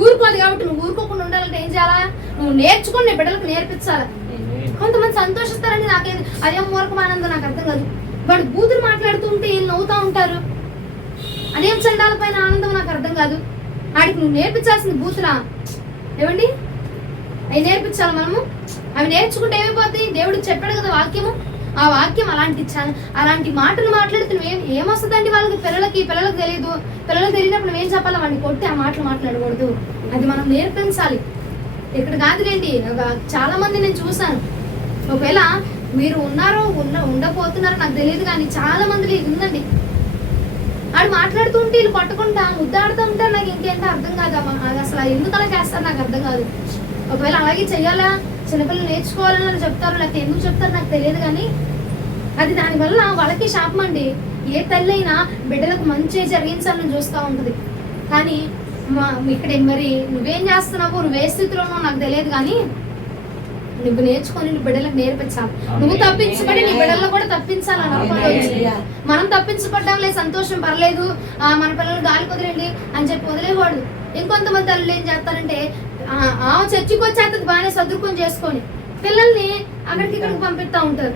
ఊరుకోదు. కాబట్టి నువ్వు ఊరుకోకుండా ఉండాలంటే ఏం చేయాలా? నువ్వు నేర్చుకొని నీ బిడ్డలకు నేర్పించాలి. కొంతమంది సంతోషిస్తారండి, నాకేది అదే మూర్ఖం ఆనందం నాకు అర్థం కాదు. వాడు బూతులు మాట్లాడుతూ ఉంటే వీళ్ళు నవ్వుతూ ఉంటారు. అదేం చండాల పైన ఆనందం నాకు అర్థం కాదు. ఆడికి నువ్వు నేర్పించాల్సింది బూతులా? ఏమండి? అవి నేర్పించాలి మనము. అవి నేర్చుకుంటే ఏమైపోతుంది? దేవుడికి చెప్పాడు కదా వాక్యము. ఆ వాక్యం అలాంటి మాటలు మాట్లాడితే ఏమొస్తుందండి వాళ్ళకి? పిల్లలకు తెలియదు. పిల్లలకు తెలియనప్పుడు నువ్వేం చెప్పాలి? వాడిని కొట్టి ఆ మాటలు మాట్లాడకూడదు. అది మనం నేర్పించాలి. ఇక్కడ కాదులేండి, చాలా మంది నేను చూసాను. ఒకవేళ మీరు ఉన్నారో ఉండపోతున్నారో నాకు తెలియదు, కానీ చాలా మంది ఉందండి. ఆడు మాట్లాడుతూ ఉంటే వీళ్ళు కొట్టకుండా ముద్దాడుతూ ఉంటారు. నాకు ఇంకేంటో అర్థం కాదమ్మా, అది అసలు ఎందుకు అలా చేస్తారు నాకు అర్థం కాదు. ఒకవేళ అలాగే చెయ్యాలా, చిన్నపిల్లలు నేర్చుకోవాలని చెప్తారు, లేకపోతే ఎందుకు చెప్తారు నాకు తెలియదు, కానీ అది దానివల్ల వాళ్ళకి శాపం అండి. ఏ తల్లి అయినా బిడ్డలకు మంచి జరిగించాలని చూస్తూ ఉంటుంది, కానీ ఇక్కడ మరి నువ్వేం చేస్తున్నావు, నువ్వే స్థితిలో ఉన్నావు నాకు తెలియదు, కానీ నువ్వు నేర్చుకొని నువ్వు బిడ్డలకు నేర్పించాలి. నువ్వు తప్పించబడి నీ బిడ్డల్లో కూడా తప్పించాలని అనుకోవచ్చు. మనం తప్పించబడ్డాంలే, సంతోషం, పర్లేదు, మన పిల్లలు గాలి కుదిరండి అని చెప్పి వదిలేవాడు. ఇంకొంతమంది తల్లులు ఏం చేస్తారంటే చర్చికి వచ్చేస్తుంది బాగానే చదువుకొని చేసుకొని పిల్లల్ని అక్కడికి ఇక్కడికి పంపిస్తూ ఉంటారు,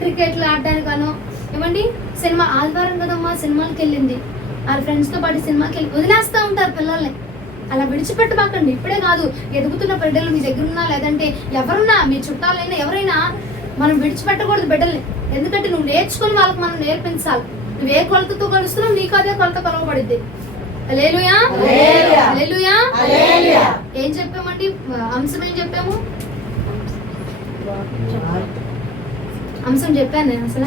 క్రికెట్లు ఆడడానికనో. ఏమండి, సినిమా ఆదివారం కదమ్మా సినిమాకి వెళ్ళింది, వాళ్ళ ఫ్రెండ్స్తో పాటు సినిమాకి వెళ్ళి వదిలేస్తూ ఉంటారు పిల్లల్ని. అలా విడిచిపెట్టబాకండి. ఇప్పుడే కాదు, ఎదుగుతున్న బిడ్డలు మీ దగ్గర ఉన్నా, లేదంటే ఎవరున్నా, మీ చుట్టాలైనా ఎవరైనా, మనం విడిచిపెట్టకూడదు బిడ్డల్ని. ఎందుకంటే నువ్వు నేర్చుకుని వాళ్ళకి మనం నేర్పించాలి. నువ్వు ఏ కొలతతో కలుస్తున్నావు నీకు అదే కొలత కొలవబడిద్ది. హల్లెలూయా, హల్లెలూయా. ఏం చెప్పామండి, అంశం ఏం చెప్పాము? అంశం చెప్పాను నేను అసలు.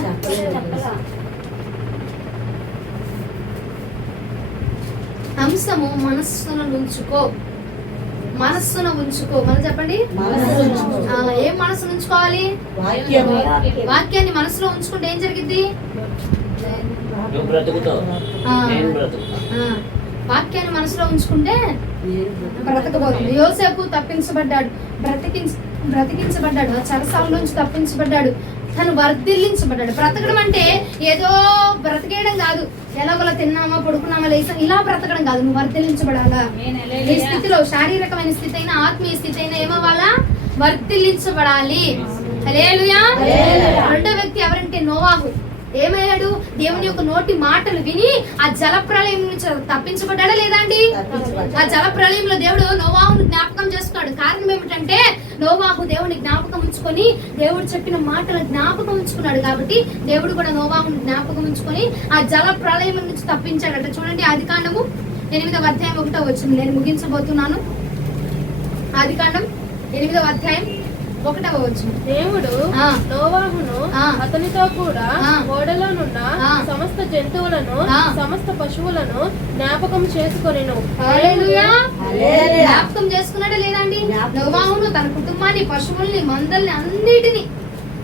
అంశము మనస్సున ఉంచుకో, మనస్సున ఉంచుకో. మనం చెప్పండి, ఏం మనస్సును ఉంచుకోవాలి? వాక్యాన్ని మనసులో ఉంచుకుంటే ఏం జరిగింది? వాక్యాన్ని మనసులో ఉంచుకుంటే బ్రతకబోతుంది. యోసేపు తప్పించబడ్డాడు, బ్రతికించబడ్డాడు, చెరసాల నుంచి తప్పించబడ్డాడు, తను వర్ధిల్లించబడ్డాడు. బ్రతకడం అంటే ఏదో బ్రతికేయడం కాదు, ఎలాగోలా తిన్నామా పడుకున్నామా లేసాం ఇలా బ్రతకడం కాదు. నువ్వు వర్ధిల్లించబడాలా. ఈ స్థితిలో శారీరకమైన స్థితి అయినా ఆత్మీయ స్థితి అయినా ఏమవ్వాలా? వర్ధిల్లించబడాలి. హల్లెలూయా. రెండో వ్యక్తి ఎవరంటే నోవాహు. ఏమయ్యాడు? దేవుని యొక్క నోటి మాటలు విని ఆ జల ప్రళయం నుంచి తప్పించబడ్డాడా లేదా అండి? ఆ జల ప్రళయంలో దేవుడు నోవాహును జ్ఞాపకం చేసుకున్నాడు. కారణం ఏమిటంటే నోవాహు దేవుని జ్ఞాపకం ఉంచుకొని దేవుడు చెప్పిన మాటలు జ్ఞాపకం ఉంచుకున్నాడు. కాబట్టి దేవుడు కూడా నోవాహును జ్ఞాపకం ఉంచుకొని ఆ జల ప్రళయం నుంచి తప్పించాడట. చూడండి, ఆదికాండము 8వ అధ్యాయం 1వ వచనం. నేను ముగించబోతున్నాను. ఆదికాండం 8వ అధ్యాయం 1వ వచనం. దేవుడు నోవాహును అతనితో కూడా ఓడలో నున్న సమస్త జంతువులను సమస్త పశువులను జ్ఞాపకం చేసుకొనెను. హల్లెలూయా. జ్ఞాపకం చేసుకున్నాడా లేదండి? నోవాహును తన కుటుంబాన్ని, పశువుల్ని, మందల్ని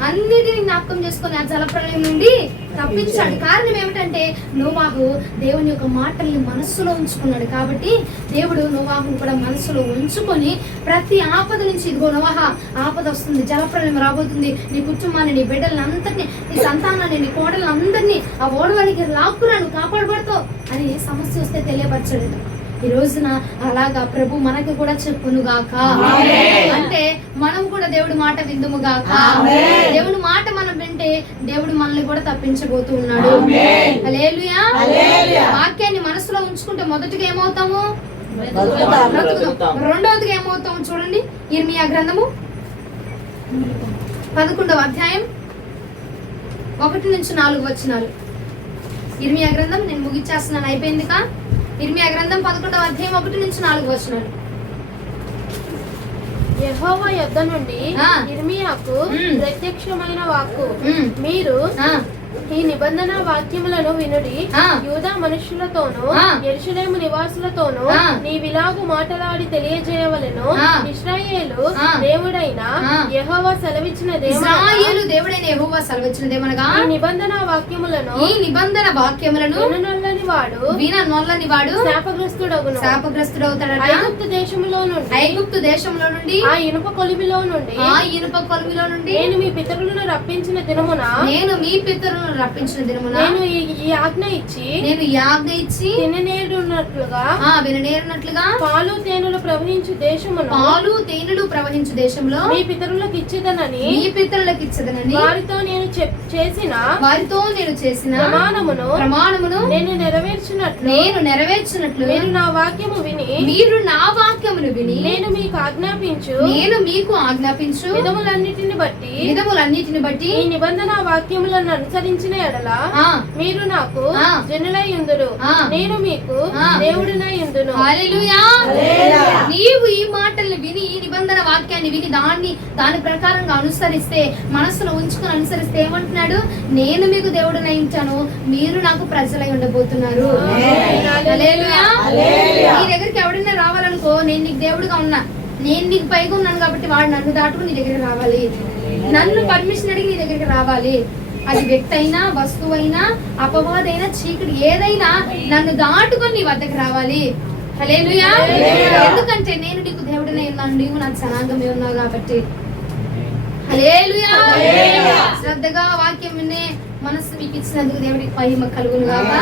అన్నిటిని జ్ఞాపకం చేసుకొని ఆ జలప్రలయం నుండి తప్పించాడు. కారణం ఏమిటంటే నోవాహు దేవుని యొక్క మాటల్ని మనస్సులో ఉంచుకున్నాడు. కాబట్టి దేవుడు నోవాహును కూడా మనస్సులో ఉంచుకొని ప్రతి ఆపద నుంచి, ఇదిగో నోవాహ ఆపద వస్తుంది, జలప్రలయం రాబోతుంది, నీ కుటుంబాన్ని, నీ బిడ్డలను అందరినీ, నీ సంతానాన్ని, నీ కోడలను అందరినీ ఆ ఓడవానికి లాక్కురా, నువ్వు కాపాడబడతావు అని సమస్య వస్తే తెలియపరచాడు. ఈ రోజున అలాగా ప్రభు మనకి కూడా చెప్పునుగాక. అంటే మనం కూడా దేవుడి మాట విందుముగాక. దేవుడి మాట మనం వింటే దేవుడు మనల్ని కూడా తప్పించబోతూ ఉన్నాడు. హల్లెలూయా. వాక్యాన్ని మనసులో ఉంచుకుంటే మొదటిగా ఏమవుతాము? రెండవదిగా ఏమవుతాము? చూడండి, ఇర్మియా గ్రంథము 11వ అధ్యాయం 1 నుంచి 4 వచనాలు. ఇర్మియా గ్రంథం నేను ముగిచ్చేస్తున్నాను, అయిపోయింది కా. ఇర్మియా గ్రంథం 11వ అధ్యాయం 1 నుంచి 4 వచనాలు. యెహోవా యొద్ద నుండి ఇర్మియాకు ప్రత్యక్షమైన వాక్కు. మీరు ఈ నిబంధన వాక్యములను వినుడి. యూదా మనుషులతోనూ యెరూషలేము నివాసులతోనూ నీవిలాగు మాటలాడి తెలియజేయవలెను. ఇశ్రాయేలు దేవుడైన యెహోవా సెలవిచ్చినదేమనగా ఈ నిబంధన వాక్యములను విననొల్లని వాడు శాపగ్రస్తుడవుతాడు. ఐగుప్తు దేశంలో నుండి ఆ ఇనుప కొలిమిలో నుండి నేను మీ పితరులను రప్పించిన దినమున రప్పించిన దినమున నేను ఈ ఆజ్ఞ ఇచ్చి విననేరునట్లుగా పాలు తేనెలు ప్రవహించు దేశంలో మీ పితరులకు ఇచ్చేదనని వారితో నేను చేసిన ప్రమాణమును నేను నెరవేర్చినట్లు మీరు నా వాక్యమును విని నేను మీకు ఆజ్ఞాపించు విధములన్నిటిని బట్టి ఈ నిబంధన వాక్యములను అనుసరించిన ఎడల మీరు నాకు జనులై యుందురు, నేను మీకు దేవుడినై యుందును. హల్లెలూయా. నీవు ఈ మాటల్ని విని, ఈ నిబంధన వాక్యాన్ని విని దాని ప్రకారంగా అనుసరిస్తే, మనసులో ఉంచుకొని అనుసరిస్తే ఏమంటున్నాడు? నేను మీకు దేవుడినై ఉంటాను, మీరు నాకు ప్రజలై ఉండబోతున్నారు. హల్లెలూయా. నీ దగ్గరికి ఎవడైనా రావాలనుకో, నేను నీకు దేవుడిగా ఉన్నా, నేను నీకు పైగా ఉన్నాను కాబట్టి వాడు నన్ను దాటుకుని నీ దగ్గరికి రావాలి, నన్ను పర్మిషన్ అడిగి నీ దగ్గరికి రావాలి. అది వ్యక్తి అయినా, వస్తువు అయినా, అపవాదైనా, చీకటి ఏదైనా నన్ను దాటుకొని నీ వద్దకు రావాలి. హల్లెలూయా. ఎందుకంటే నేను నీకు దేవుడినే ఉన్నాను, నీవు నా జనాంగమే ఉన్నావు కాబట్టి. హల్లెలూయా. శ్రద్ధగా వాక్యం వినే మనసు మీకు ఇచ్చినందుకు దేవుడికి మహిమ కలుగును గాక.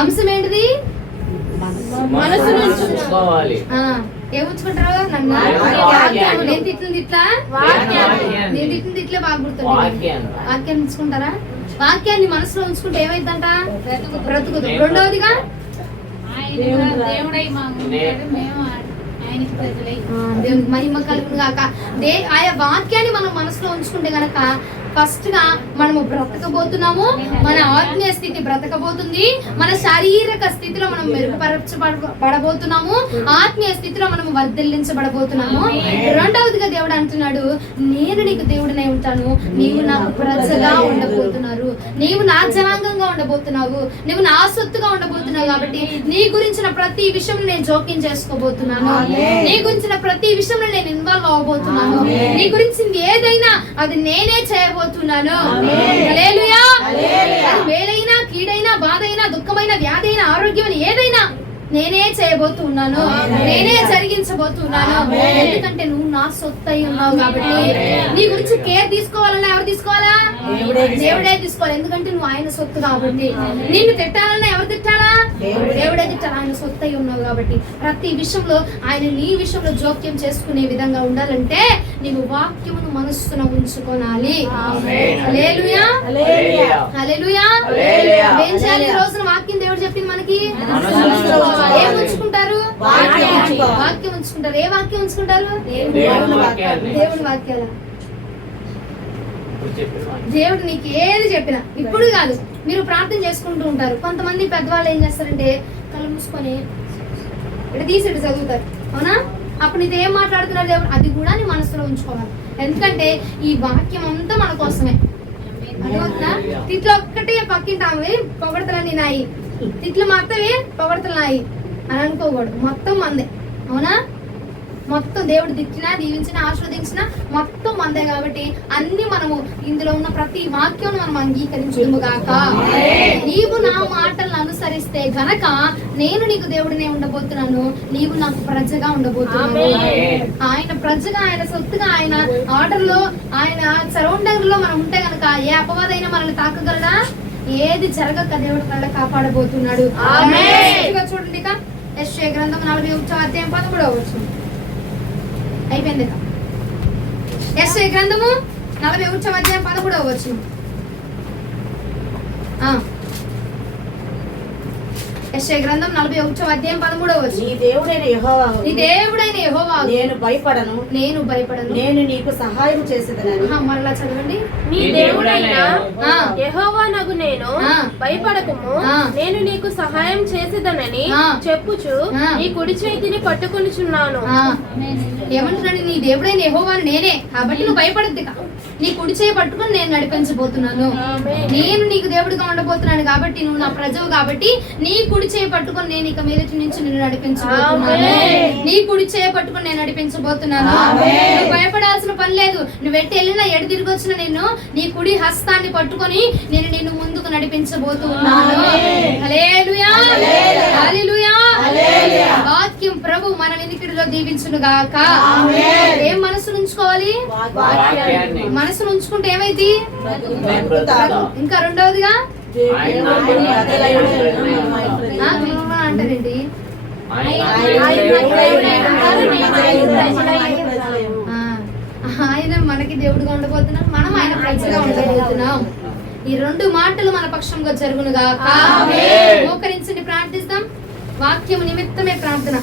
అంశం ఏంటిది? మనసు ఉంచుకోవాలి. ఏముంచుకుంటారు? నన్ను నేను తిట్టింది ఇట్లా, నేను తిట్టింది ఇట్లా బాగా గుర్తుంది. వాక్యాన్ని ఉంచుకుంటారా? వాక్యాన్ని మనసులో ఉంచుకుంటే ఏమైందంట? బ్రతుకుదు. రెండవదిగా దేవుడికి మహిమ కలుగును గాక. ఆయా వాక్యాన్ని మనం మనసులో ఉంచుకుంటే గనక ఫస్ట్ గా మనము బ్రతకబోతున్నాము, మన ఆత్మీయ స్థితి బ్రతకబోతుంది, మన శారీరక స్థితిలో మనం మెరుగుపరచబడబోతున్నాము, ఆత్మీయ స్థితిలో మనము వర్ధిల్లించబడబోతున్నాము. రెండవదిగా దేవుడు అంటున్నాడు, నేను నీకు దేవుడినై ఉంటాను, నీవు నాకు ప్రజగా ఉండబోతున్నారు, నీవు నా జనాంగంగా ఉండబోతున్నావు, నీవు నా సొత్తుగా ఉండబోతున్నావు. కాబట్టి నీ గురించిన ప్రతి విషయంలో నేను జోక్యం చేసుకోబోతున్నాను, నీ గురించిన ప్రతి విషయంలో నేను ఇన్వాల్వ్ అవ్వబోతున్నాను, నీ గురించి ఏదైనా అది నేనే చేయబోతున్నాను. హల్లెలూయా. అది మేలైనా కీడైనా బాధైనా దుఃఖమైన వ్యాధి అయినా ఆరోగ్యమైన ఏదైనా నేనే చేయబోతున్నాను, నేనే జరిగించబోతున్నాను. ఎందుకంటే నువ్వు నా సొత్తు అయి ఉన్నావు కాబట్టి. నీ గురించి కేర్ తీసుకోవాలన్నా ఎవరు తీసుకోవాలా? దేవుడే తీసుకోవాలి. ఎందుకంటే నువ్వు ఆయన సొత్తు కాబట్టి. నిన్ను తిట్టాలన్నా ఎవరు తిట్టాలా? దేవుడే తిట్టాలి, ఆయన సొత్తు అయి ఉన్నావు కాబట్టి. ప్రతి విషయంలో ఆయన నీ విషయంలో జోక్యం చేసుకునే విధంగా ఉండాలంటే నీవు వాక్యమును మనస్సున ఉంచుకోనాలి. హల్లెలూయా. హల్లెలూయా. ఏం చేయాలి? ఈ రోజున వాక్యం దేవుడు చెప్పింది మనకి. ఏం ఉంచుకుంటారు? వాక్యం ఉంచుకుంటారు. ఏ వాక్యం ఉంచుకుంటారు? దేవుడి వాక్యాల. దేవుడు నీకు ఏది చెప్పినా, ఇప్పుడు కాదు, మీరు ప్రార్థన చేసుకుంటూ ఉంటారు. కొంతమంది పెద్దవాళ్ళు ఏం చేస్తారంటే కళ్ళు మూసుకొని ఇక్కడ తీసి చదువుతారు, అవునా? అప్పుడు నీతో ఏం మాట్లాడుతున్నారు దేవుడు, అది కూడా నీ మనసులో ఉంచుకోవాలి. ఎందుకంటే ఈ వాక్యం అంతా మన కోసమే. అర్థమవుతుందా? తిట్లు ఒక్కటే పక్కింటాము, పొగడతలన్నీ నాయి, తిట్లు మాత్రమే పొగడతలు నాయి అని అనుకోకూడదు. మొత్తం మందే, అవునా? మొత్తం దేవుడు తిట్టినా దీవించినా ఆశీర్వదించినా మొత్తం మందే. కాబట్టి అన్ని మనము ఇందులో ఉన్న ప్రతి వాక్యం మనం అంగీకరించుదుము గాక. నీవు నా మాటలను అనుసరిస్తే గనక నేను నీకు దేవుడినే ఉండబోతున్నాను, నీవు నాకు ప్రజగా ఉండబోతున్నాను. ఆయన ప్రజగా, ఆయన సొత్తుగా, ఆయన ఆర్డర్ లో, ఆయన సరౌండింగ్ లో మనం ఉంటే గనక ఏ అపవాదైనా మనల్ని తాకగలడా? ఏది జరగక దేవుడు కళ్ళ కాపాడబోతున్నాడు. చూడండి ఇక యెషయా గ్రంథం 41వ అధ్యాయం 13వ వచనం అయిపోయింది. యెషయా గ్రంథము 41వ అధ్యాయం 13వ వచనం. యెషయా గ్రంథం 41వ అధ్యాయం 13వ వచనం. నీ దేవుడైన యెహోవా నేను భయపడను, నేను నీకు సహాయం చేసేదనని. మరలా చదవండి. నీ దేవుడైన యెహోవానగు నేను భయపడకుము, నేను నీకు సహాయం చేసేదనని చెప్పుచు నీ కుడి చేతిని పట్టుకొనిచున్నాను. ఏమంటున్నాడు? నీ దేవుడైన యెహోవాను నేనే కాబట్టి నువ్వు భయపడద్దు. నీ కుడి చేయి పట్టుకొని నేను నడిపించబోతున్నాను. నేను నీకు దేవుడిగా ఉండబోతున్నాను కాబట్టి, నువ్వు నా ప్రజవు కాబట్టి నీ కుడి చేయి పట్టుకొని నేను ఇక మీదటి నుంచి నిన్ను నడిపించబోతున్నాను. నీ కుడి చేయి పట్టుకొని నేను నడిపించబోతున్నాను. నువ్వు భయపడాల్సిన పని లేదు. నువ్వు ఎట్టి వెళ్ళినా ఎడు తిరిగి వచ్చినా నిన్ను నీ కుడి హస్తాన్ని పట్టుకొని నేను నిన్ను ముందుకు నడిపించబోతున్నాను. హల్లెలూయా. హల్లెలూయా. వాక్యం ప్రభు మన వినికిడిలో దీవించును గాక. ఏం మనసు ఉంచుకోవాలి? మనసును ఉంచుకుంటే ఏమైంది? ఇంకా రెండవదిగా అంటారండి, ఆయన మనకి దేవుడిగా ఉండబోతున్నాం, మనం ఆయన ప్రజగా ఉండబోతున్నాం. ఈ రెండు మాటలు మన పక్షంగా జరుగునుగా. మోకరించండి, ప్రార్థిస్తాం. వాక్యం నిమిత్తమే ప్రార్థన.